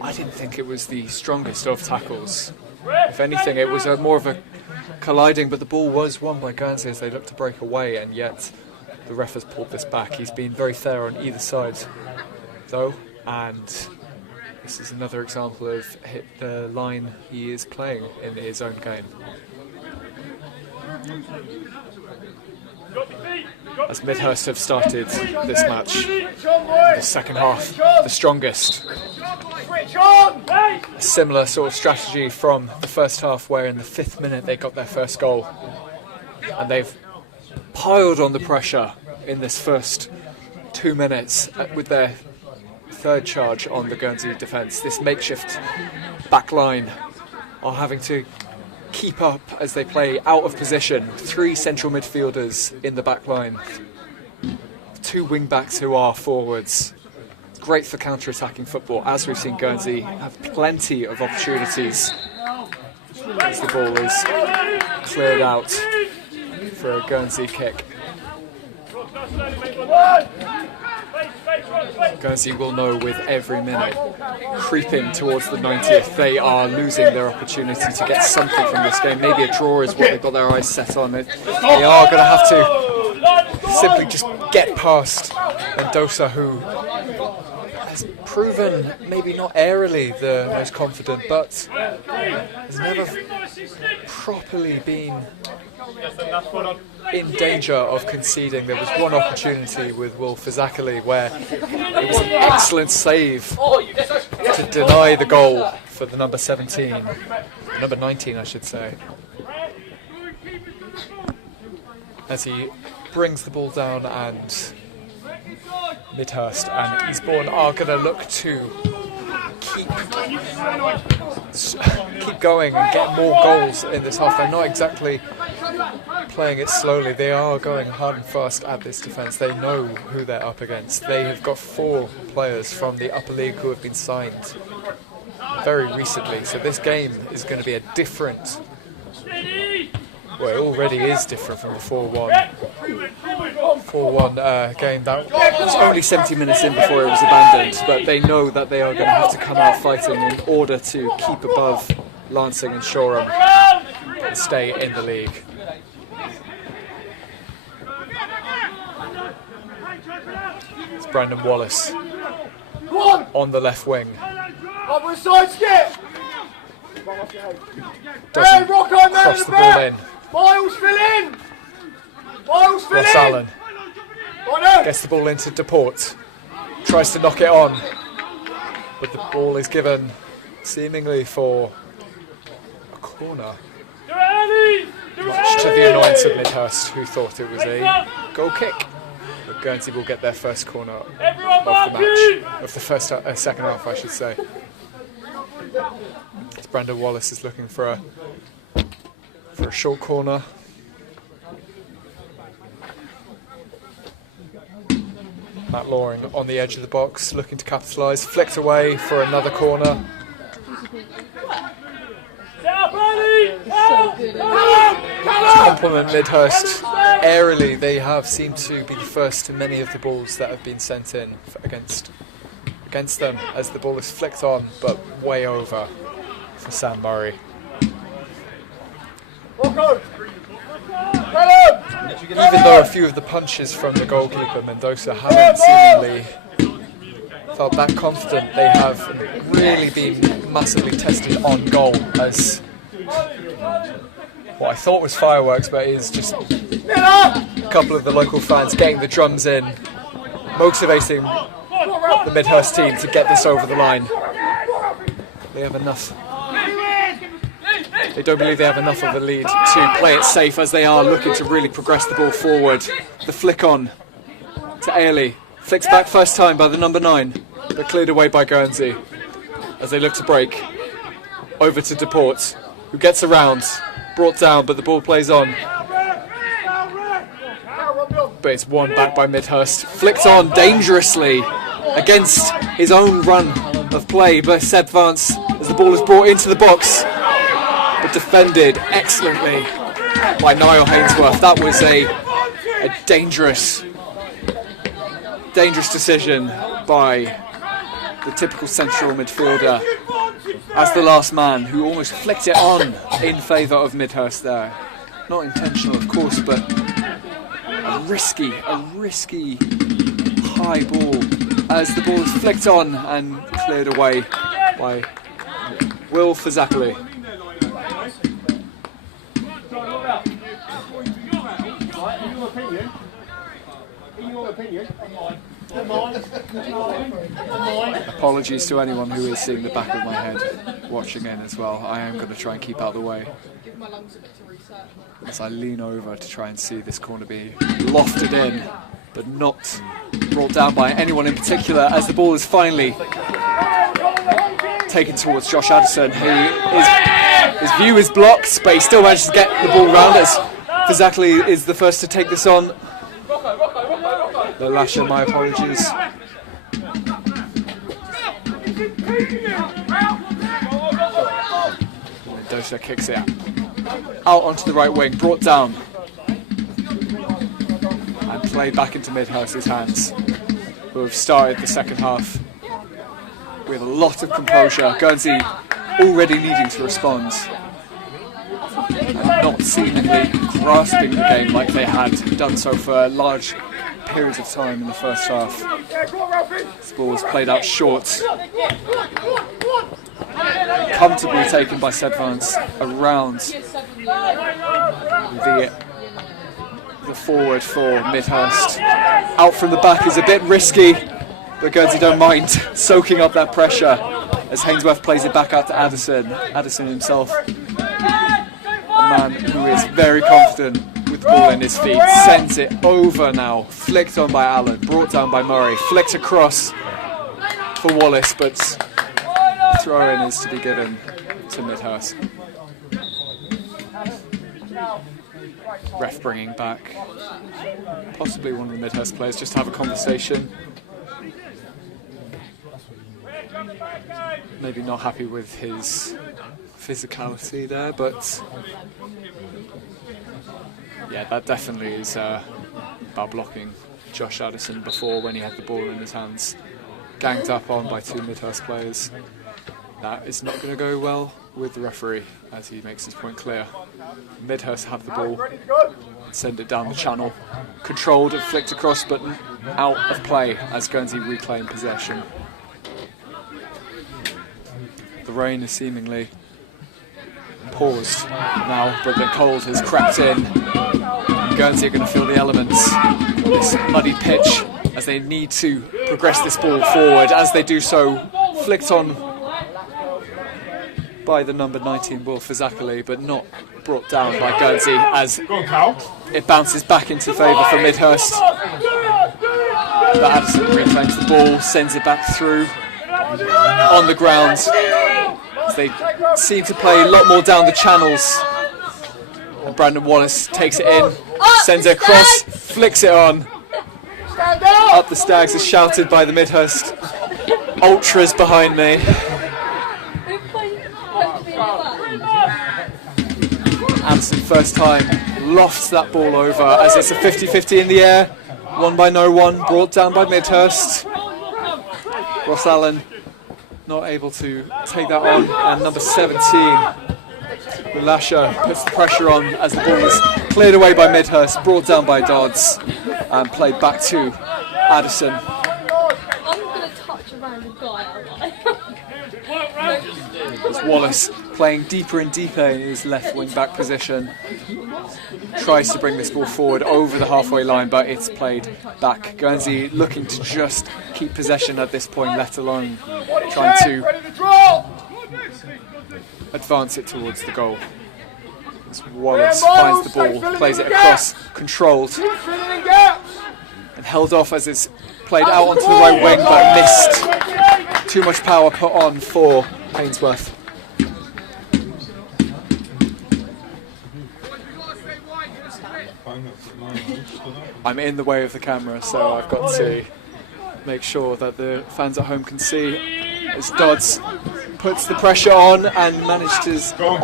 I didn't think it was the strongest of tackles. If anything, it was more of a colliding, but the ball was won by Guernsey as they looked to break away, and yet the ref has pulled this back. He's been very fair on either side, though, and this is another example of hit the line he is playing in his own game. As Midhurst have started this match, the second half, the strongest. A similar sort of strategy from the first half, where in the 5th minute they got their first goal, and they've piled on the pressure in this first 2 minutes with their third charge on the Guernsey defence. This makeshift back line are having to keep up as they play out of position. 3 central midfielders in the back line, 2 wing backs who are forwards. Great for counter-attacking football, as we've seen Guernsey have plenty of opportunities as the ball is cleared out for a Guernsey kick. Guernsey will know with every minute creeping towards the 90th they are losing their opportunity to get something from this game. Maybe a draw is what they've got their eyes set on. They are going to have to simply just get past Mendoza, who has proven maybe not airily the most confident, but has never properly been in danger of conceding. There was one opportunity with Will Fazakali where it was an excellent save to deny the goal for the number 19 I should say, as he brings the ball down, and Midhurst and Easebourne are going to look to keep going and get more goals in this half. They're not exactly playing it slowly. They are going hard and fast at this defence. They know who they're up against. They have got 4 players from the upper league who have been signed very recently. So this game is going to be a different, well, it already is different from the 4-1 game that was only 70 minutes in before it was abandoned. But they know that they are going to have to come out fighting in order to keep above Lancing and Shoreham and stay in the league. It's Brandon Wallace on the left wing. Doesn't rock on there cross in the the ball back. in. Miles, fill in. Miles, fill Ross in. Allen gets the ball into DePort. Tries to knock it on. But the ball is given seemingly for a corner. Much to the annoyance of Midhurst, who thought it was a goal kick. But Guernsey will get their first corner of the match, of the second half, I should say. As Brandon Wallace is looking for a short corner. Matt Loring on the edge of the box, looking to capitalise, flicked away for another corner. To compliment Midhurst, airily they have seemed to be the first to many of the balls that have been sent in against them, as the ball is flicked on but way over for Sam Murray. Even though a few of the punches from the goalkeeper Mendoza haven't seemingly felt that confident, they have really been massively tested on goal, as what I thought was fireworks, but is just a couple of the local fans getting the drums in, motivating the Midhurst team to get this over the line. They have enough. They don't believe they have enough of a lead to play it safe, as they are looking to really progress the ball forward. The flick on to Ailey. Flicks back first time by the number 9, but cleared away by Guernsey as they look to break. Over to DePort, who gets around, brought down, but the ball plays on. But it's won back by Midhurst. Flicked on dangerously against his own run of play by Seb Vance as the ball is brought into the box, but defended excellently by Niall Hainsworth. That was a dangerous decision by the typical central midfielder as the last man, who almost flicked it on in favour of Midhurst there. Not intentional, of course, but a risky high ball as the ball is flicked on and cleared away by Will Fazakli. Apologies to anyone who is seeing the back of my head watching in as well. I am going to try and keep out of the way as I lean over to try and see this corner be lofted in, but not brought down by anyone in particular, as the ball is finally taken towards Josh Addison, who his view is blocked, but he still manages to get the ball round, as Fazakli is the first to take this on. Lasher, my apologies. Mendoza kicks it out onto the right wing, brought down and played back into Midhurst's hands, who have started the second half with a lot of composure. Guernsey already needing to respond and not seemingly grasping the game like they had done so for large periods of time in the first half. This ball was played out short, comfortably taken by Seb Vance around the forward for Midhurst. Out from the back is a bit risky, but Guernsey don't mind soaking up that pressure as Hainsworth plays it back out to Addison. Addison himself, a man who is very confident with the ball in his feet, sends it over now, flicked on by Allen, brought down by Murray, flicked across for Wallace, but throw-in is to be given to Midhurst. Ref bringing back possibly one of the Midhurst players just to have a conversation. Maybe not happy with his physicality there, but yeah, that definitely is about blocking Josh Addison before, when he had the ball in his hands, ganged up on by 2 Midhurst players. That is not going to go well with the referee, as he makes his point clear. Midhurst have the ball, send it down the channel, controlled and flicked across, but out of play as Guernsey reclaim possession. The rain is seemingly paused now, but the cold has crept in. Guernsey are going to feel the elements of this muddy pitch as they need to progress this ball forward. As they do so, flicked on by the number 19 Will Fazakali, but not brought down by Guernsey as it bounces back into favour for Midhurst. But Addison reclaims the ball, sends it back through on the ground. As they seem to play a lot more down the channels. And Brandon Wallace takes it in, sends it across, flicks it on. Up the Stags is shouted by the Midhurst ultras behind me. Addison, first time, lofts that ball over as it's a 50-50 in the air. Won by no one, brought down by Midhurst. Ross Allen not able to take that on, and number 17, Lasher, puts the pressure on as the ball is cleared away by Midhurst, brought down by Dodds, and played back to Addison. I'm going to touch a random guy. As Wallace, playing deeper and deeper in his left wing back position, tries to bring this ball forward over the halfway line, but it's played back. Guernsey looking to just keep possession at this point, let alone trying to advance it towards the goal. As Wallace finds the ball, plays it across, controlled, and held off as it's played out onto the right wing, but missed. Too much power put on for Hainsworth. I'm in the way of the camera, so I've got to make sure that the fans at home can see as Dodds puts the pressure on and manages to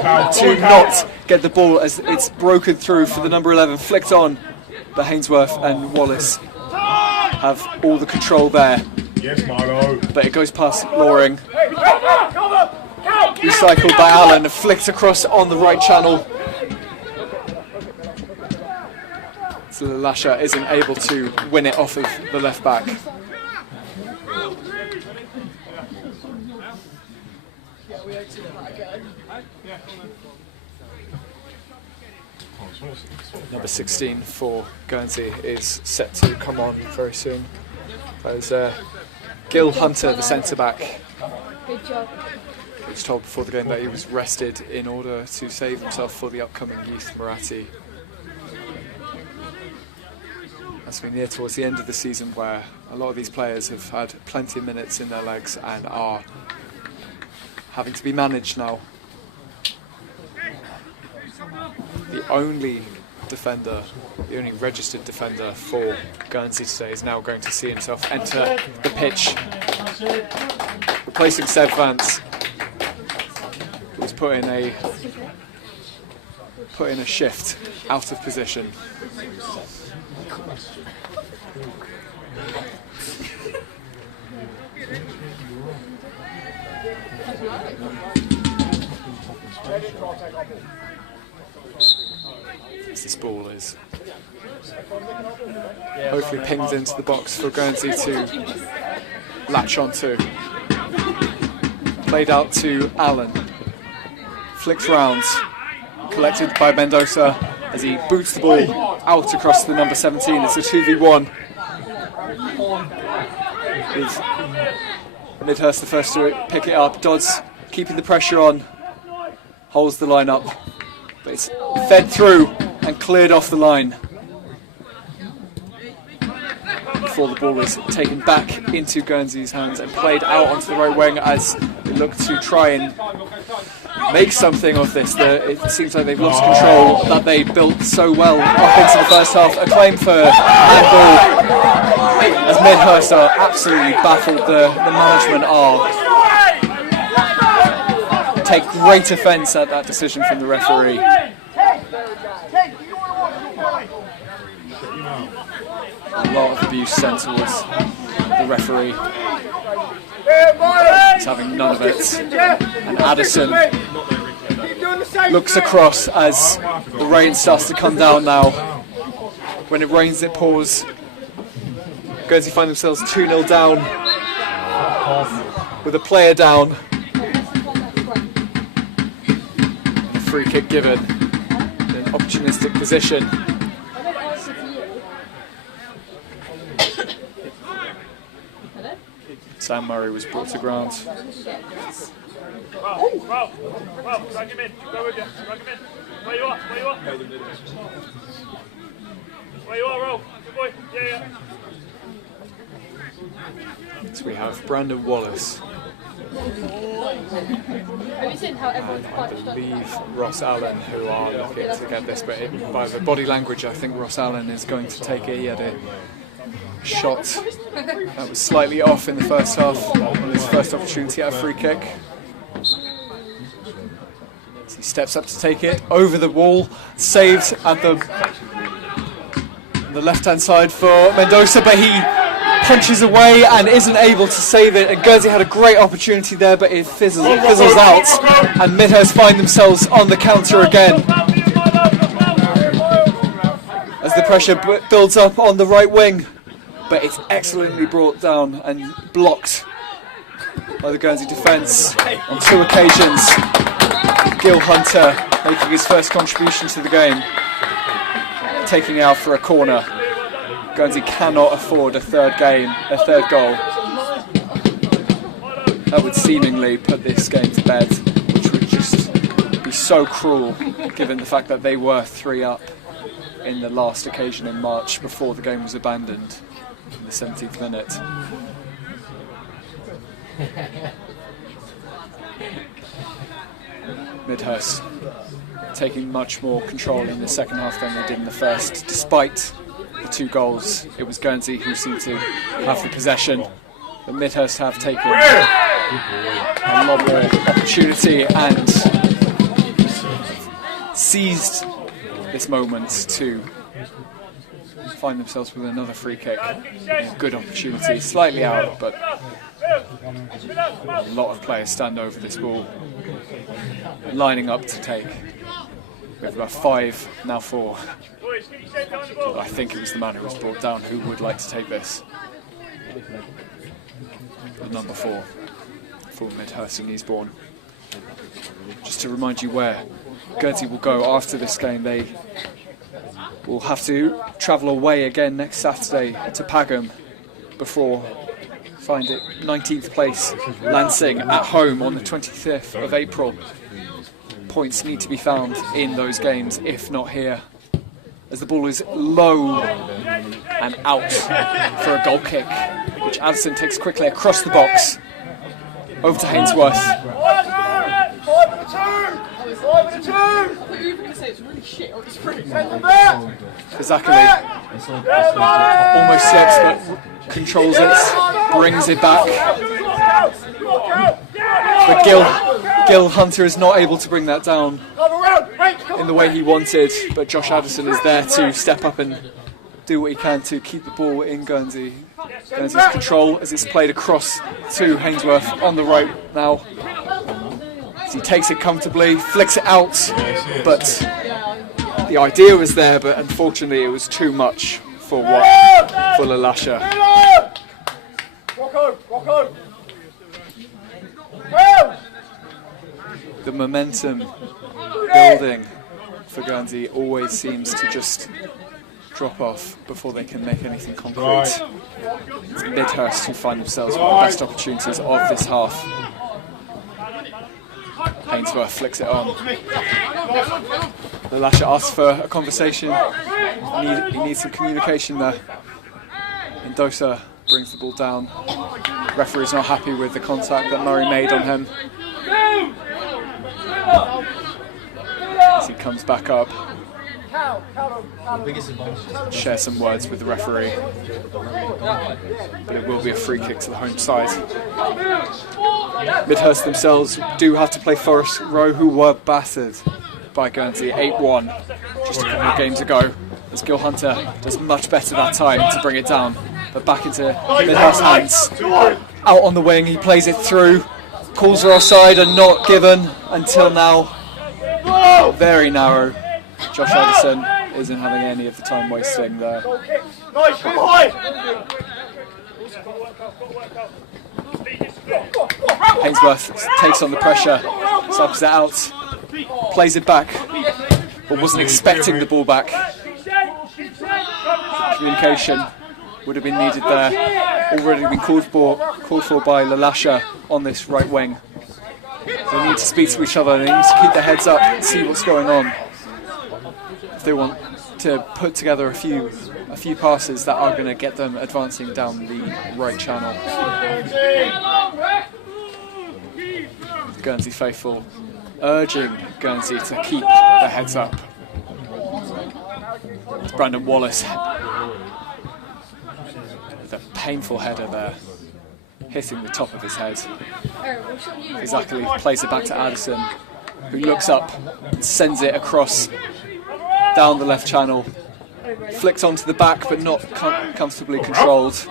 not get the ball as it's broken through for the number 11, flicked on. But Hainsworth and Wallace have all the control there. Yes, Marlo. But it goes past Loring. Recycled by Allen, flicked across on the right channel. So Lasher isn't able to win it off of the left back. Number 16 for Guernsey is set to come on very soon. That is Gil Hunter, the centre-back. Good job. He was told before the game that he was rested in order to save himself for the upcoming Youth Marathi. As we near towards the end of the season, where a lot of these players have had plenty of minutes in their legs and are having to be managed now. The only registered defender for Guernsey today is now going to see himself enter the pitch, replacing Seb Vance, who was put in a shift out of position. This ball is hopefully pinged into the box for Guernsey to latch onto. Played out to Allen. Flicked round. Collected by Mendoza as he boots the ball out across the number 17. It's a 2v1. With Midhurst the first to pick it up. Dodds keeping the pressure on. Holds the line up. But it's fed through and cleared off the line before the ball was taken back into Guernsey's hands and played out onto the right wing as they look to try and make something of this. It seems like they've lost control that they built so well up into the first half. A claim for handball as Midhurst are absolutely baffled. The management take great offence at that decision from the referee. A lot of abuse sent towards the referee. He's having none of it. And Addison looks across as the rain starts to come down now. When it rains, it pours. Guernsey find themselves 2-0 down with a player down. free kick given in an opportunistic position. Sam Murray was brought to ground. Well, drag him in. Go with you. Drag him in. Where you are? Where you are, Roll. Good boy. Yeah. So we have Brandon Wallace. Have you seen how everyone's I believe Ross Allen who are looking to get this, but by the body language I think Ross Allen is going to take it. He had a shot that was slightly off in the first half on his first opportunity at a free kick. So he steps up to take it over the wall, saved at the left hand side for Mendoza, but he punches away and isn't able to save it, and Guernsey had a great opportunity there, but it fizzles out, and Midhurst find themselves on the counter again as the pressure builds up on the right wing, but it's excellently brought down and blocked by the Guernsey defence on 2 occasions. Gil Hunter making his first contribution to the game, taking it out for a corner. Guernsey cannot afford a third goal. That would seemingly put this game to bed, which would just be so cruel given the fact that they were 3 up in the last occasion in March before the game was abandoned in the 17th minute. Midhurst taking much more control in the second half than they did in the first. Despite the 2 goals, it was Guernsey who seemed to have the possession, but Midhurst have taken a lot more opportunity and seized this moment to find themselves with another free kick. A good opportunity, slightly out, but a lot of players stand over this ball, lining up to take. We have about 5, now 4. But I think it was the man who was brought down who would like to take this. The number 4 for Midhurst Easebourne. Just to remind you where Guernsey will go after this game, they will have to travel away again next Saturday to Pagham before find it 19th place Lansing at home on the 25th of April. Points need to be found in those games, if not here, as the ball is low and out for a goal kick, which Addison takes quickly across the box over to Hainsworth. Zakali almost slips but controls it, brings it back, but Gil Hunter is not able to bring that down in the way he wanted, but Josh Addison is there to step up and do what he can to keep the ball in Guernsey's control as it's played across to Hainsworth on the right now. So he takes it comfortably, flicks it out, but the idea was there, but unfortunately it was too much for Lalasha. The momentum building for Guernsey always seems to just drop off before they can make anything concrete. It's Midhurst who find themselves with the best opportunities of this half. Hainsworth flicks it on. Lalasha asks for a conversation. He needs some communication there. Mendoza brings the ball down. Referee's not happy with the contact that Murray made on him. As he comes back up, share some words with the referee, but it will be a free kick to the home side. Midhurst themselves do have to play Forest Row, who were battered by Guernsey 8-1 just a couple of games ago, as Gil Hunter does much better that time to bring it down, but back into Midhurst's hands. Out on the wing, he plays it through, calls are offside and not given until now. Very narrow. Josh Addison isn't having any of the time wasting there. Hainsworth takes on the pressure, subs it out. plays it back, but wasn't expecting the ball back. Communication would have been needed there. Already been called for by Lalasha on this right wing. They need to speak to each other. They need to keep their heads up and see what's going on if they want to put together a few passes that are going to get them advancing down the right channel. Guernsey faithful urging Guernsey to keep their heads up. It's Brandon Wallace with a painful header there, hitting the top of his head. Exactly, plays it back to Addison, who looks up and sends it across down the left channel. Flicked onto the back, but not comfortably controlled.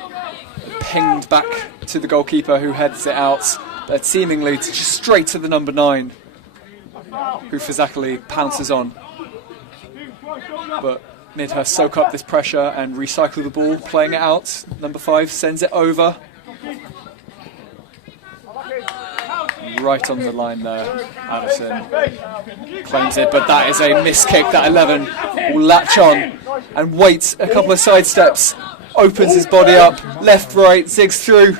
Pinged back to the goalkeeper, who heads it out, but seemingly just straight to the number 9, who Fazakali pounces on. But Midhurst soak up this pressure and recycle the ball, playing it out. Number 5 sends it over. Right on the line there, Addison claims it, but that is a missed kick that 11 will latch on and wait a couple of side steps, opens his body up, left, right, zigs through,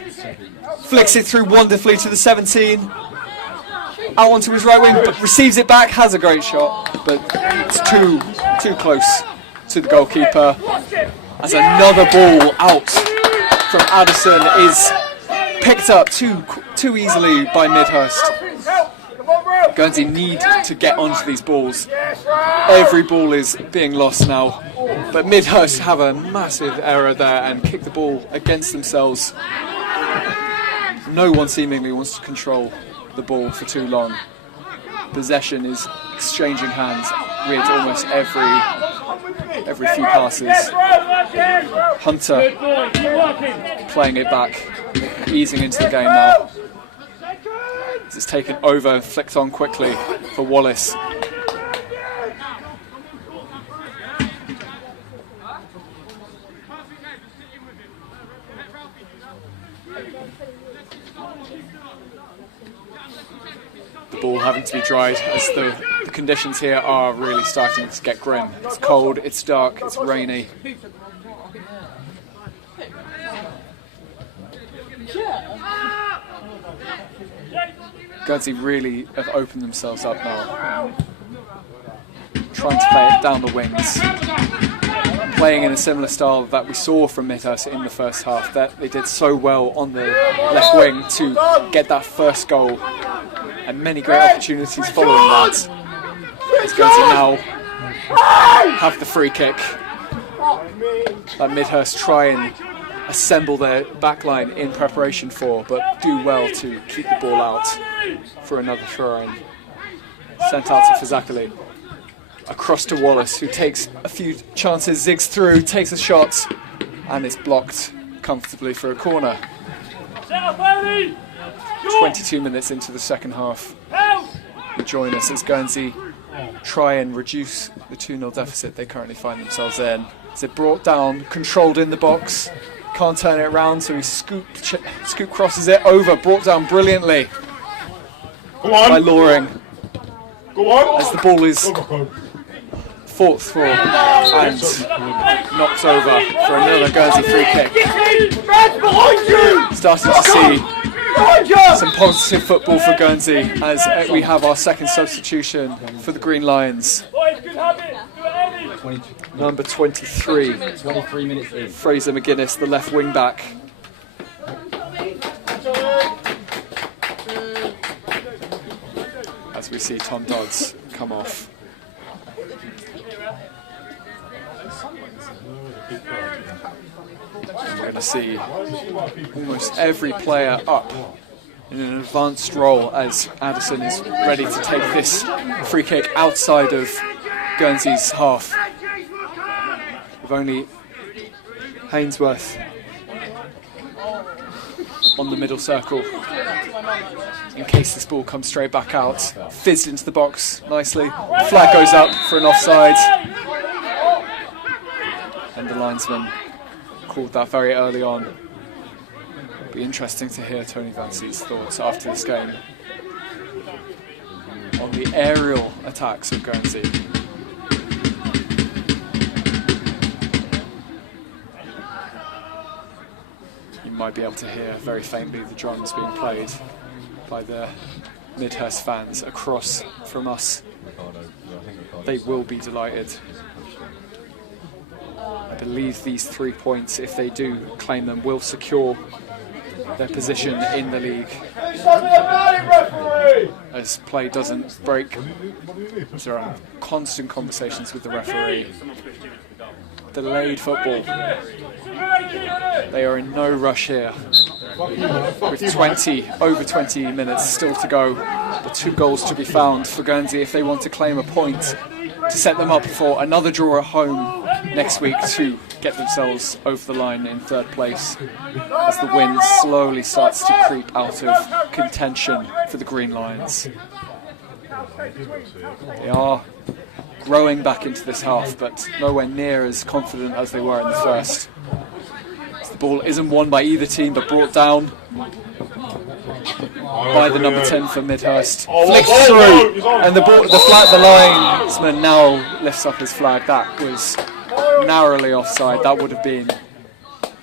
flicks it through wonderfully to the 17, out onto his right wing, but receives it back, has a great shot, but it's too close to the goalkeeper, as another ball out from Addison is picked up too easily by Midhurst. Guernsey need to get onto these balls. Every ball is being lost now, but Midhurst have a massive error there and kick the ball against themselves. No one seemingly wants to control the ball for too long. Possession is exchanging hands with almost every few passes. Hunter playing it back, easing into the game now. It's taken over and flicked on quickly for Wallace. The ball having to be dried as the conditions here are really starting to get grim. It's cold, it's dark, it's rainy. Guernsey really have opened themselves up now, trying to play it down the wings, playing in a similar style that we saw from Midhurst in the first half, that they did so well on the left wing to get that first goal, and many great opportunities following that. As Guernsey now have the free kick that Midhurst try and assemble their backline in preparation for, but do well to keep the ball out for another throw-in. Sent out to Fazakali. Across to Wallace, who takes a few chances, zigs through, takes a shot, and is blocked comfortably for a corner. 22 minutes into the second half. You join us as Guernsey try and reduce the 2-0 deficit they currently find themselves in. Is it brought down, controlled in the box? Can't turn it around, so he scoop crosses it over, brought down brilliantly by Loring. As the ball is fought for and knocked over for another Guernsey free kick. Starting to see some positive football for Guernsey as we have our second substitution for the Green Lions. Number 23, 23 minutes in. Fraser McGuinness, the left wing back. As we see Tom Dodds come off. And we're going to see almost every player up in an advanced role as Addison is ready to take this free kick outside of Guernsey's half. With only Hainsworth on the middle circle in case this ball comes straight back out. Fizzed into the box nicely. Flag goes up for an offside. And the linesman called that very early on. It'll be interesting to hear Tony Vancy's thoughts after this game on the aerial attacks of Guernsey. You might be able to hear very faintly the drums being played by the Midhurst fans across from us. They will be delighted. I believe these 3 points, if they do claim them, will secure their position in the league. As play doesn't break, there are constant conversations with the referee. Delayed football. They are in no rush here. With over 20 minutes still to go, the 2 goals to be found for Guernsey if they want to claim a point to set them up for another draw at home next week to get themselves over the line in 3rd place as the wind slowly starts to creep out of contention for the Green Lions. They are growing back into this half, but nowhere near as confident as they were in the first. As the ball isn't won by either team, but brought down by the number 10 for Midhurst. Flicked through, and the linesman now lifts up his flag. That was narrowly offside. That would have been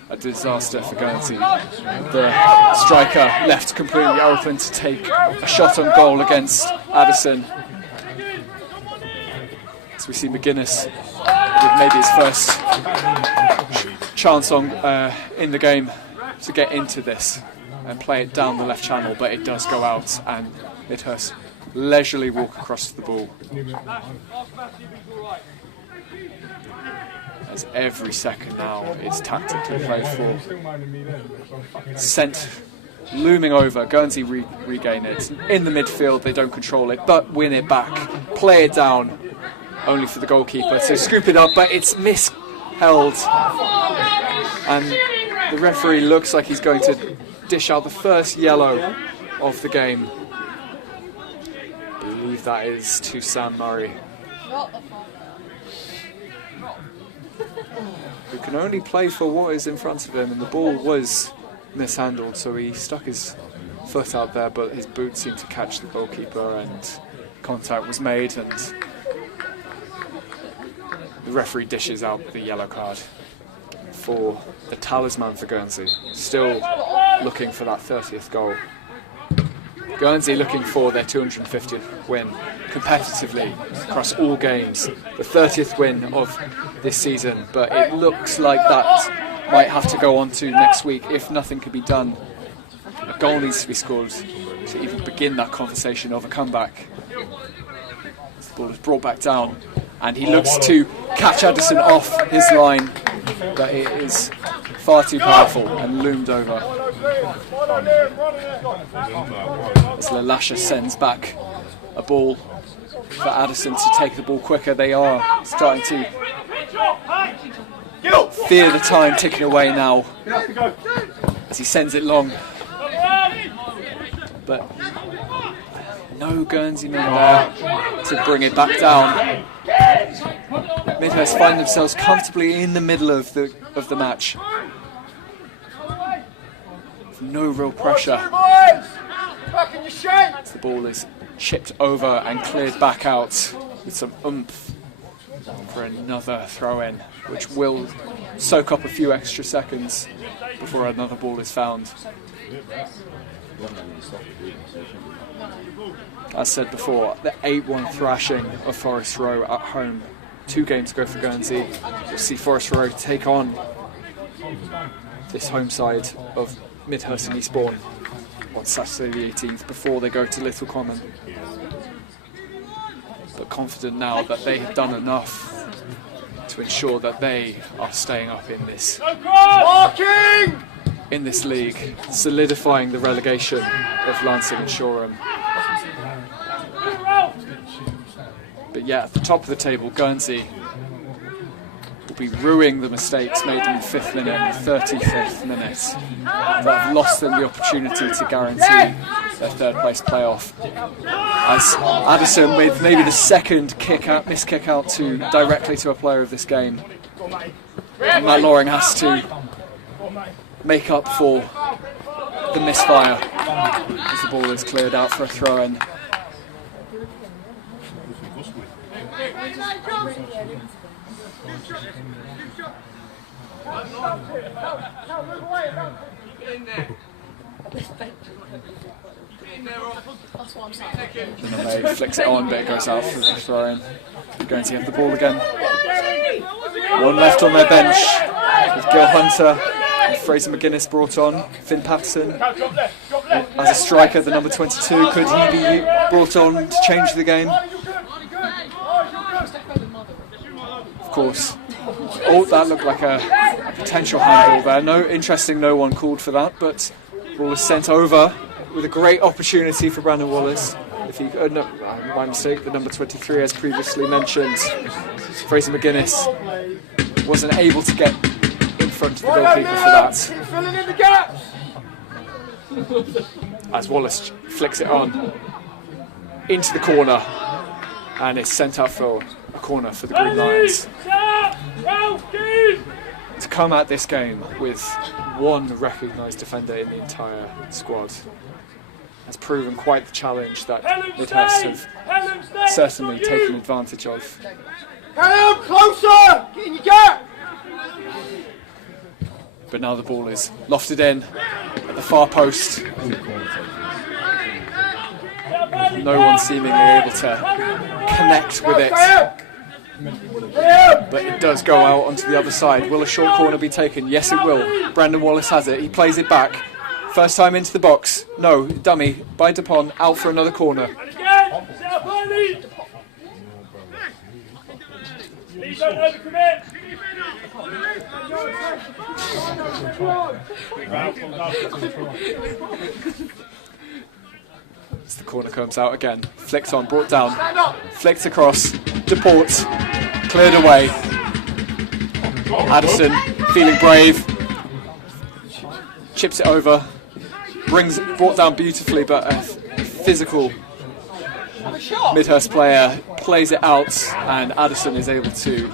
a disaster for Guernsey. The striker left completely open to take a shot on goal against Addison. So we see McGuinness with maybe his first chance on in the game to get into this and play it down the left channel, but it does go out, and Midhurst leisurely walk across the ball. As every second now is tactically played for. Sent looming over, Guernsey regain it. In the midfield, they don't control it, but win it back, play it down, only for the goalkeeper to scoop it up, but it's misheld. And the referee looks like he's going to dish out the first yellow of the game. I believe that is to Sam Murray, who can only play for what is in front of him, and the ball was mishandled, so he stuck his foot out there, but his boot seemed to catch the goalkeeper and contact was made, and the referee dishes out the yellow card for the talisman for Guernsey, still looking for that 30th goal. Guernsey looking for their 250th win competitively across all games, the 30th win of this season, but it looks like that might have to go on to next week if nothing can be done. A goal needs to be scored to even begin that conversation of a comeback. The ball is brought back down, and he looks to catch Addison off his line, but it is far too powerful and loomed over. As Lalasha sends back a ball for Addison to take the ball quicker, they are starting to fear the time ticking away now as he sends it long. But no Guernsey men there to bring it back down. Midhurst find themselves comfortably in the middle of the match. No real pressure. The ball is chipped over and cleared back out with some oomph for another throw-in, which will soak up a few extra seconds before another ball is found. As said before, the 8-1 thrashing of Forest Row at home. 2 games to go for Guernsey. We'll see Forest Row take on this home side of Midhurst and Eastbourne on Saturday the 18th before they go to Little Common. But confident now that they have done enough to ensure that they are staying up in this league, solidifying the relegation of Lancing and Shoreham. But yeah, at the top of the table, Guernsey will be ruining the mistakes made in the 5th minute and 35th minute that have lost them the opportunity to guarantee their 3rd place playoff. As Addison, with maybe the second missed kick out directly to a player of this game, and Matt Loring has to make up for the misfire as the ball is cleared out for a throw-in. Number 8 flicks it on, but it goes out for the throw in. Guernsey have the ball again. One left on their bench with Gil Hunter and Fraser McGuinness brought on. Finn Patterson as a striker, the number 22. Could he be brought on to change the game? Of course. Oh, that looked like a potential handball there. No one called for that, but the ball was sent over with a great opportunity for Brandon Wallace. If he, no, my mistake, the number 23 as previously mentioned. Fraser McGuinness wasn't able to get in front of the goalkeeper for that. As Wallace flicks it on into the corner and it's sent out for a corner for the Green Lions. To come at this game with one recognised defender in the entire squad has proven quite the challenge that Midhurst have certainly taken advantage of. Callum, closer! Get in your gap! But now the ball is lofted in at the far post. No one seemingly able to connect with it. But it does go out onto the other side. Will a short corner be taken? Yes, it will. Brandon Wallace has it. He plays it back. First time into the box. No, dummy. By Dupont, out for another corner. Please don't overcommit. As the corner comes out again. Flicked on, brought down. Flicked across. Dupont. Cleared away. Addison feeling brave. Chips it over. Brought down beautifully, but a physical Midhurst player plays it out, and Addison is able to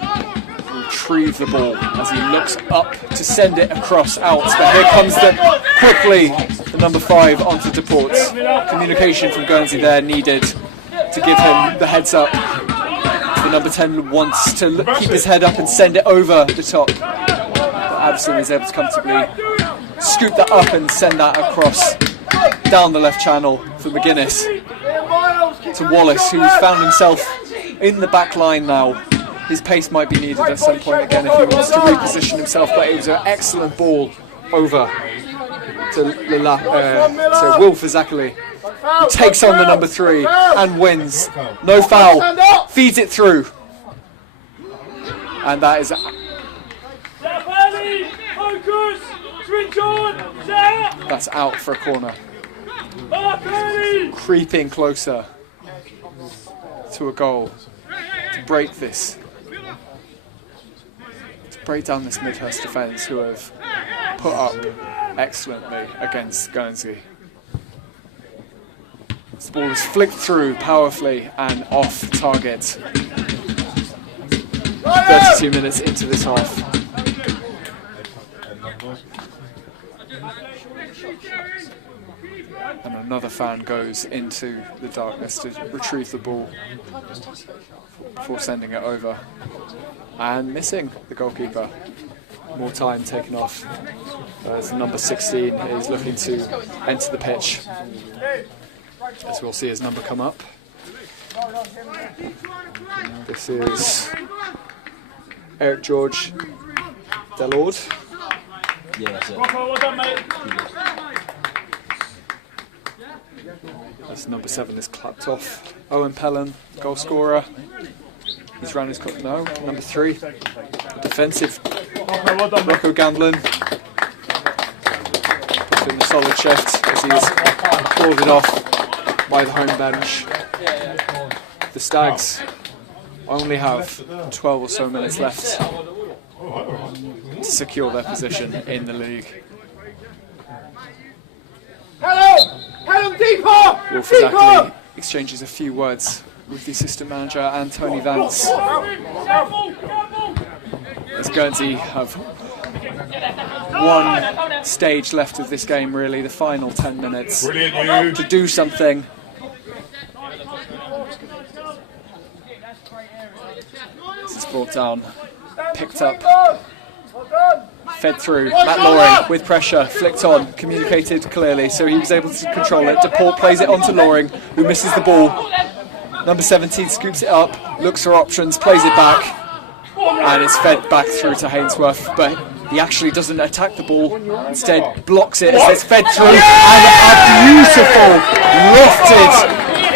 retrieve the ball as he looks up to send it across out. But here comes the number 5 onto Dupont. Communication from Guernsey there needed to give him the heads up. The number 10 wants to keep his head up and send it over the top. But Addison is able to comfortably scoop that up and send that across down the left channel for McGuinness to Wallace, who's found himself in the back line now. His pace might be needed at some point again if he wants to reposition himself, but it was an excellent ball over to Will Fazakali, who takes on the number 3 and wins. No foul, feeds it through, and that is that's out for a corner. Creeping closer to a goal to break this, to break down this Midhurst defence, who have put up excellently against Guernsey. This ball is flicked through powerfully and off target. 32 minutes into this half. And another fan goes into the darkness to retrieve the ball before sending it over. And missing the goalkeeper. More time taken off as number 16 is looking to enter the pitch. As we'll see his number come up. This is Eric George Delord. Yeah, that's it. Well done, mate. As number 7 is clapped off. Owen Pellin, goal scorer. He's round his cup now. Number 3, defensive. Rocco Gamblin. Doing a solid shift as he is called off by the home bench. The Stags only have 12 or so minutes left to secure their position in the league. Hello, deeper! Will Fazakali exchanges a few words with the assistant manager and Tony Vance. As Guernsey have one stage left of this game, really, the final 10 minutes to do something. This is brought down, picked up, fed through. Matt Loring with pressure, flicked on, communicated clearly, so he was able to control it. DePaul plays it on to Loring, who misses the ball. Number 17 scoops it up, looks for options, plays it back, and it's fed back through to Hainsworth, but he actually doesn't attack the ball, instead blocks it as it's fed through, and a beautiful lofted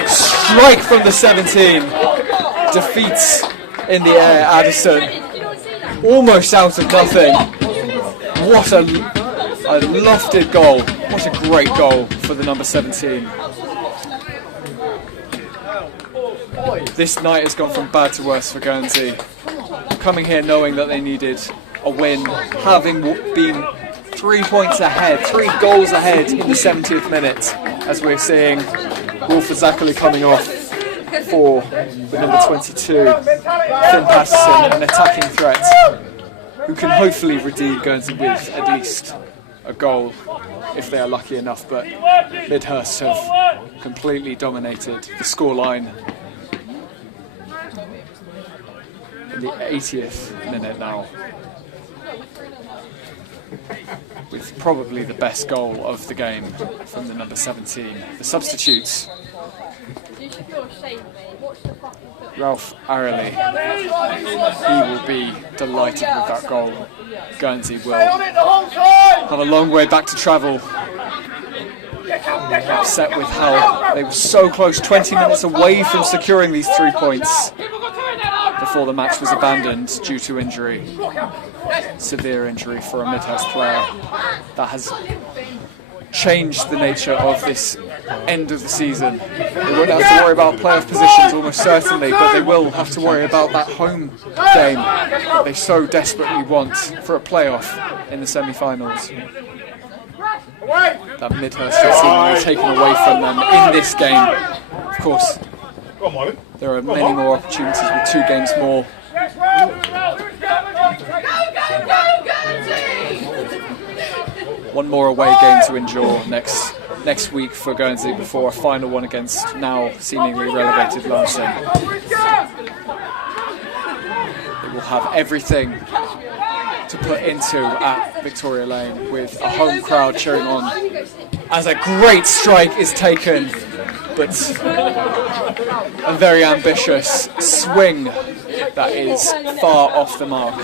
strike from the 17 defeats in the air Addison, almost out of nothing. What a lofted goal, what a great goal for the number 17. This night has gone from bad to worse for Guernsey. Coming here knowing that they needed a win, having been 3 points ahead, 3 goals ahead in the 70th minute, as we're seeing Wolford Zachary coming off for the number 22, Finn Patterson, an attacking threat, who can hopefully redeem Guernsey with at least a goal if they are lucky enough, but Midhurst have completely dominated the scoreline in the 80th minute now, with probably the best goal of the game from the number 17. The substitutes: Ralph Arley, he will be delighted with that goal. Guernsey will have a long way back to travel. Upset with how they were so close, 20 minutes away from securing these 3 points before the match was abandoned due to injury. Severe injury for a Midhurst player. That has changed the nature of this end of the season. They won't have to worry about playoff positions almost certainly, but they will have to worry about that home game that they so desperately want for a playoff in the semi-finals. That Midhurst is seemingly taken away from them in this game. Of course, there are many more opportunities with 2 games more. One more away game to endure next week for Guernsey before a final one against now seemingly relegated Lancing. They will have everything to put into at Victoria Lane with a home crowd cheering on as a great strike is taken, but a very ambitious swing that is far off the mark.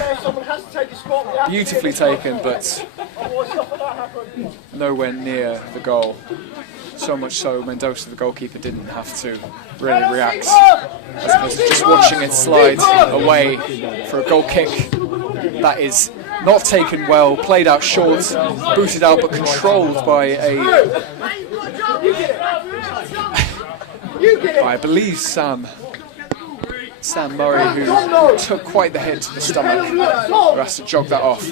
Beautifully taken, but nowhere near the goal. So much so, Mendoza, the goalkeeper, didn't have to really react, as opposed to just watching it slide away for a goal kick that is not taken well, played out short, booted out but controlled by I believe Sam Murray, who took quite the hit to the stomach, who has to jog that off.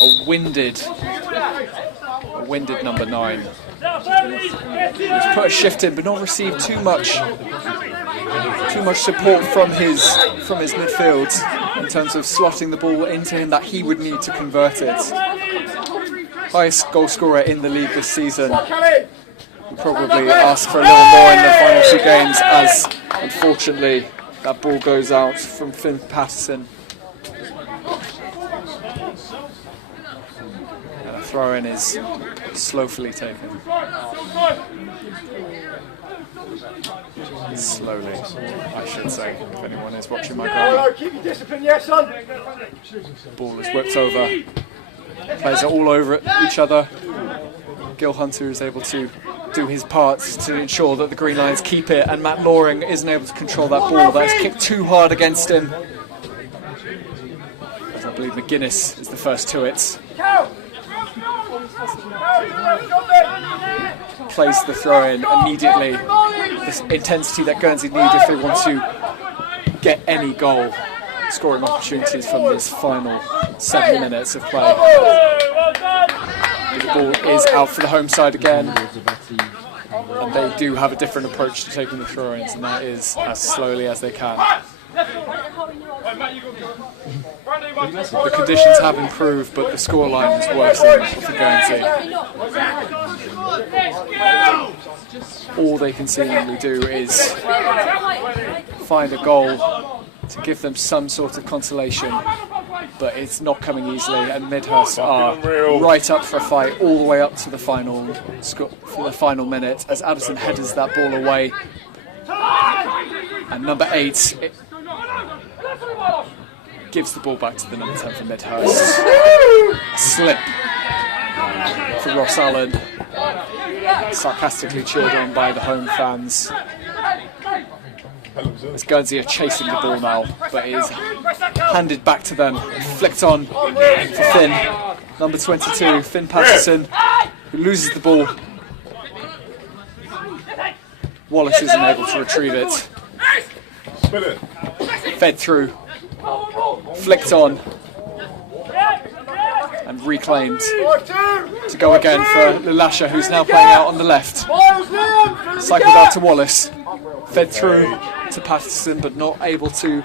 A winded number 9. He's put a shift in, but not received too much support from his midfield in terms of slotting the ball into him that he would need to convert it. Highest goal scorer in the league this season. We'll probably ask for a little more in the final 2 games, as unfortunately that ball goes out from Finn Patterson. And a throw-in is slowly taken. Slowly, I should say, if anyone is watching my goal. Keep your discipline, yes, son. Ball is whipped over. Players are all over each other. Gil Hunter is able to do his part to ensure that the Green Lions keep it, and Matt Loring isn't able to control that ball. That's kicked too hard against him. As I believe McGuinness is the first to it. Plays the throw in immediately. This intensity that Guernsey need if they want to get any goal scoring opportunities from this final 7 minutes of play. The ball is out for the home side again, and they do have a different approach to taking the throw-ins, and that is as slowly as they can. The conditions have improved, but the scoreline has worsened for Guernsey. all they can seemingly do is find a goal to give them some sort of consolation, but it's not coming easily, and Midhurst are right up for a fight all the way up to the final minute as Addison headers that ball away, and number 8 gives the ball back to the number 10 for Midhurst. A slip for Ross Allen, sarcastically cheered on by the home fans. As Guernsey are chasing the ball now, but it is handed back to them, flicked on for Finn, number 22, Finn Patterson, who loses the ball. Wallace isn't able to retrieve it. Fed through, flicked on, and reclaimed to go again for Lulasha, who's now playing out on the left. Cycled out to Wallace, fed through to Patterson, but not able to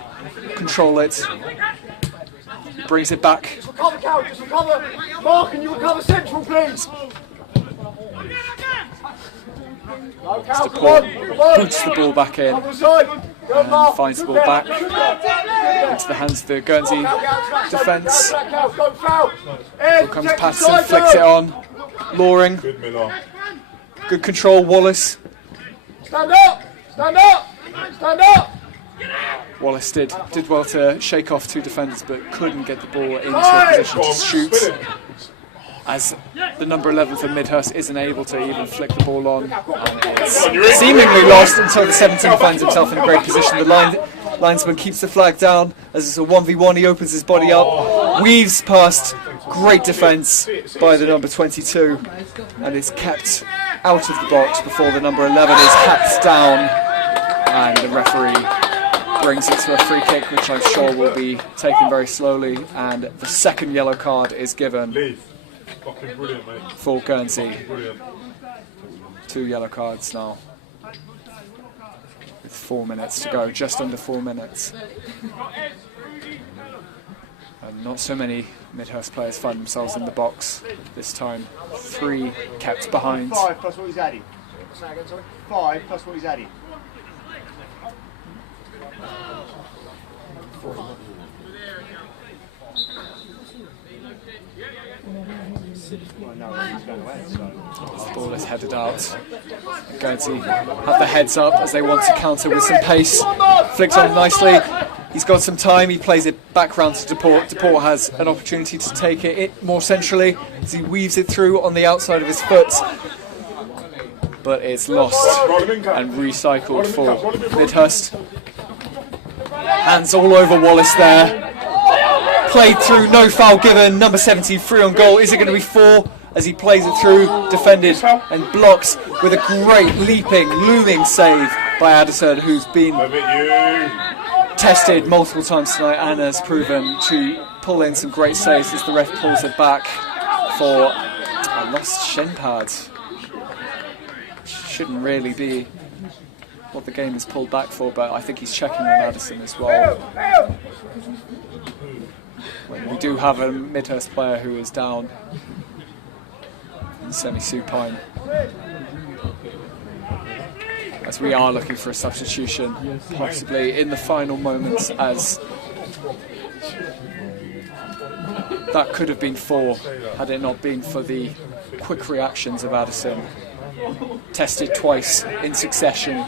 control it. Brings it back. Just recover, Cal, just recover. Mark, can you recover central, please? No, Cal, come on. Boots the ball back in and finds the ball back into the hands of the Guernsey defence. Here comes Patterson, flicks it on. Loring. Good control, Wallace. Stand up! Stand up! Stand up! Wallace did well to shake off 2 defenders, but couldn't get the ball into a position to shoot, as the number 11 for Midhurst isn't able to even flick the ball on. And it's seemingly lost until the 17 finds himself in a great position. The linesman keeps the flag down as it's a 1v1. He opens his body up, weaves past. Great defence by the number 22, and is kept out of the box before the number 11 is hacked down, and the referee brings it to a free kick, which I'm sure will be taken very slowly, and the second yellow card is given for Guernsey. 2 yellow cards now, with 4 minutes to go, just under 4 minutes. And not so many Midhurst players find themselves in the box this time. 3 kept behind. 5 plus what he's adding. 5 plus what he's adding. The ball is headed out. Guernsey have the heads up as they want to counter with some pace. Flicks on nicely. He's got some time. He plays it back round to Deport. Deport has an opportunity to take it more centrally as he weaves it through on the outside of his foot. But it's lost and recycled for Midhurst. Hands all over Wallace there. Played through, no foul given. Number 17 free on goal. Is it going to be 4 as he plays it through? Defended and blocks with a great leaping, looming save by Addison, who's been tested multiple times tonight and has proven to pull in some great saves as the ref pulls it back for a lost shin pad. Shouldn't really be what the game is pulled back for, but I think he's checking on Addison as well. We do have a Midhurst player who is down in semi-supine, as we are looking for a substitution, possibly in the final moments, as that could have been 4 had it not been for the quick reactions of Addison. Tested twice in succession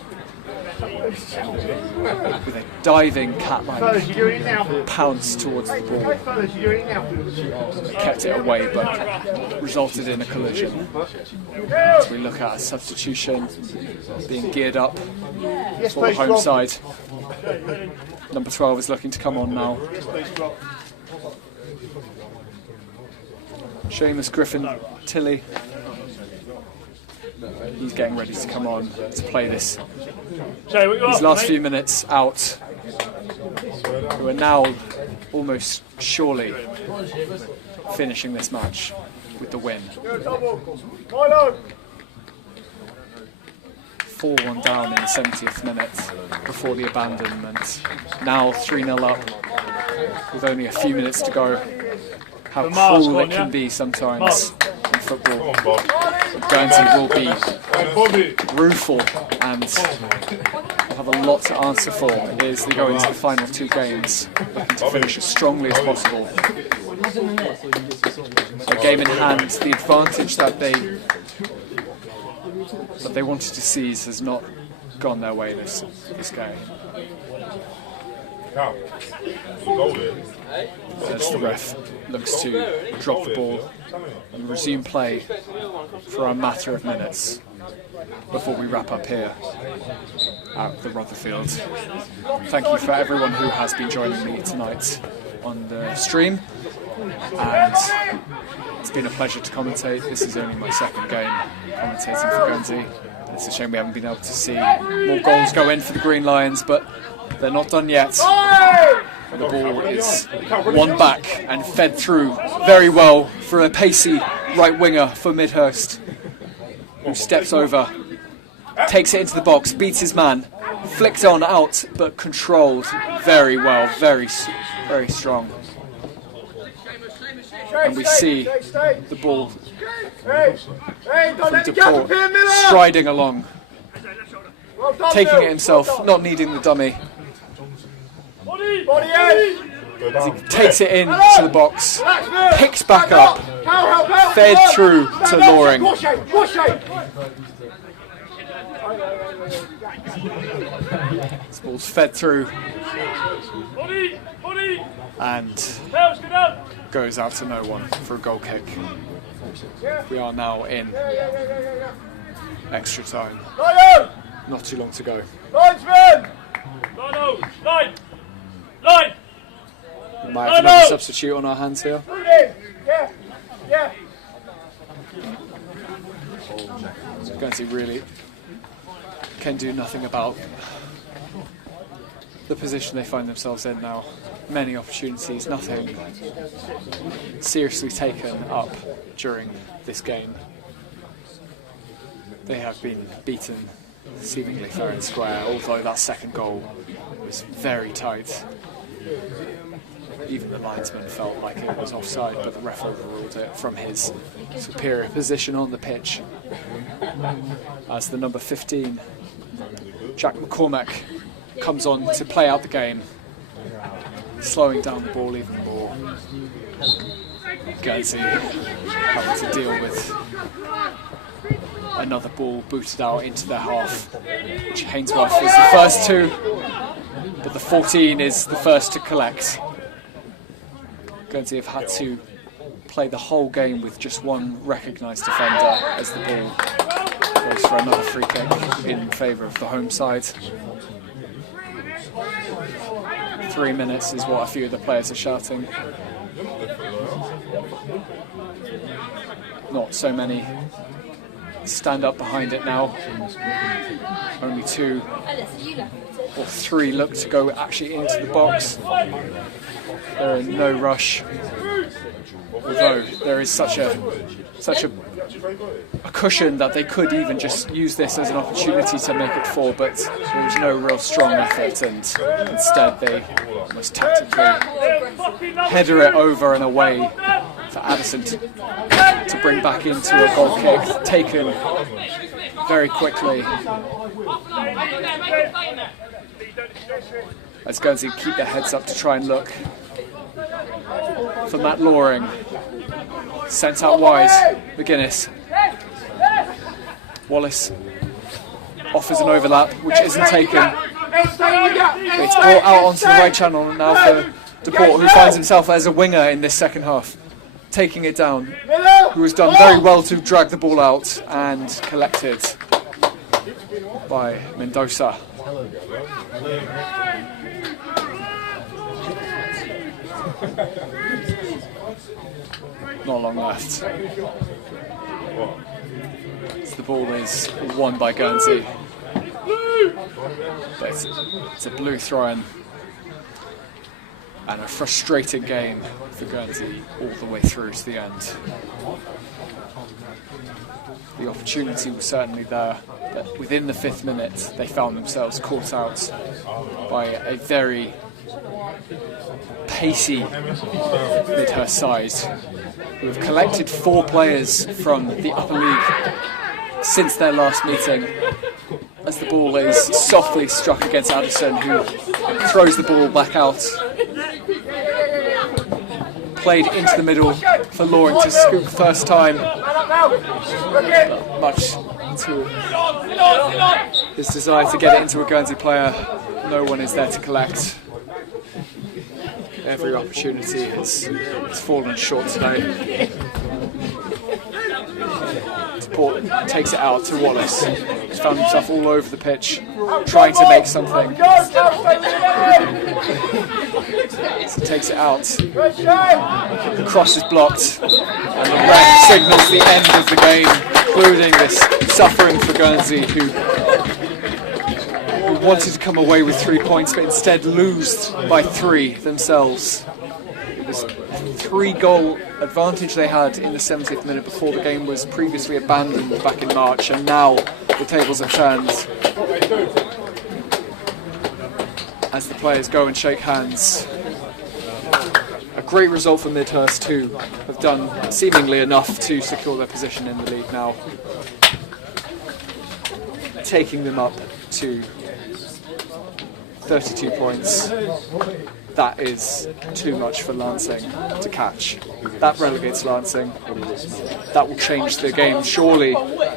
with a diving cat-like pounce towards the ball. Kept it away, but resulted in a collision. As we look at a substitution being geared up for the home side. Number 12 is looking to come on now. Seamus Griffin Tilley. He's getting ready to come on to play these last few minutes out, who are now almost surely finishing this match with the win. 4-1 down in the 70th minute before the abandonment. Now 3-0 up with only a few minutes to go. How cruel it can be sometimes in football. Guernsey will be rueful and will have a lot to answer for as they go into the final 2 games, looking to finish as strongly as possible. A game in hand, the advantage that they wanted to seize has not gone their way this game. As the ref looks to drop the ball and resume play for a matter of minutes before we wrap up here at the Rotherfield. Thank you for everyone who has been joining me tonight on the stream, and it's been a pleasure to commentate. This is only my 2nd game commentating for Guernsey. It's a shame we haven't been able to see more goals go in for the Green Lions, but they're not done yet. The ball is won back and fed through very well for a pacey right winger for Midhurst, who steps over, takes it into the box, beats his man, flicked on out, but controlled very well, very strong. And we see the ball from DePort striding along, taking it himself, not needing the dummy. As he takes it into the box, picks back up, fed through to Loring. This ball's fed through and goes out to no one for a goal kick. We are now in extra time. Not too long to go. We might have another substitute on our hands here. So Guernsey really can do nothing about the position they find themselves in now. Many opportunities, nothing seriously taken up during this game. They have been beaten seemingly fair and square, although that 2nd goal was very tight. Even the linesman felt like it was offside, but the ref overruled it from his superior position on the pitch. As the number 15, Jack McCormack, comes on to play out the game, slowing down the ball even more. Guernsey having to deal with another ball booted out into their half, which Hainsworth was the first to, but the 14 is the first to collect. Guernsey have had to play the whole game with just one recognised defender as the ball goes for another free kick in favour of the home side. 3 minutes is what a few of the players are shouting. Not so many stand up behind it now. Only 2 or 3 look to go actually into the box. They're in no rush, although there is such a cushion that they could even just use this as an opportunity to make it 4, but there was no real strong effort, and instead they almost tactically header it over and away for Addison to bring back into a goal kick, taken very quickly. As Guernsey keep their heads up to try and look for Matt Loring. Sent out wide, McGuinness. Wallace offers an overlap, which isn't taken. It's brought out onto the right channel now for DePort, who finds himself as a winger in this 2nd half, taking it down, who has done very well to drag the ball out and collected by Mendoza. Not long left. So the ball is won by Guernsey, but it's a blue throw-in and a frustrating game for Guernsey all the way through to the end. The opportunity was certainly there, but within the 5th minute they found themselves caught out by a very pacey Midhurst side who have collected 4 players from the upper league since their last meeting, as the ball is softly struck against Addison, who throws the ball back out. Played into the middle for Loring to scoop first time, much to his desire to get it into a Guernsey player, no one is there to collect. Every opportunity has fallen short today. Port takes it out to Wallace. He's found himself all over the pitch, trying to make something. He takes it out. The cross is blocked, and the ref signals the end of the game, including this suffering for Guernsey, who wanted to come away with 3 points, but instead lose by 3 themselves. It was 3-goal advantage they had in the 70th minute before the game was previously abandoned back in March, and now the tables have turned as the players go and shake hands. A great result for Midhurst, who have done seemingly enough to secure their position in the league now, taking them up to 32 points. That is too much for Lancing to catch. That relegates Lancing. That will change the game, surely,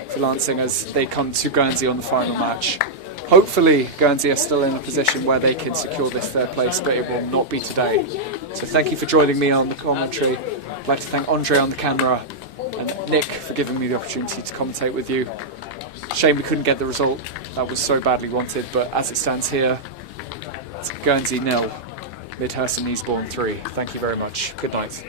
for Lancing as they come to Guernsey on the final match. Hopefully, Guernsey are still in a position where they can secure this 3rd place, but it will not be today. So thank you for joining me on the commentary. I'd like to thank Andre on the camera and Nick for giving me the opportunity to commentate with you. Shame we couldn't get the result that was so badly wanted, but as it stands here, it's Guernsey 0. Midhurst and Easebourne 3. Thank you very much. Good night.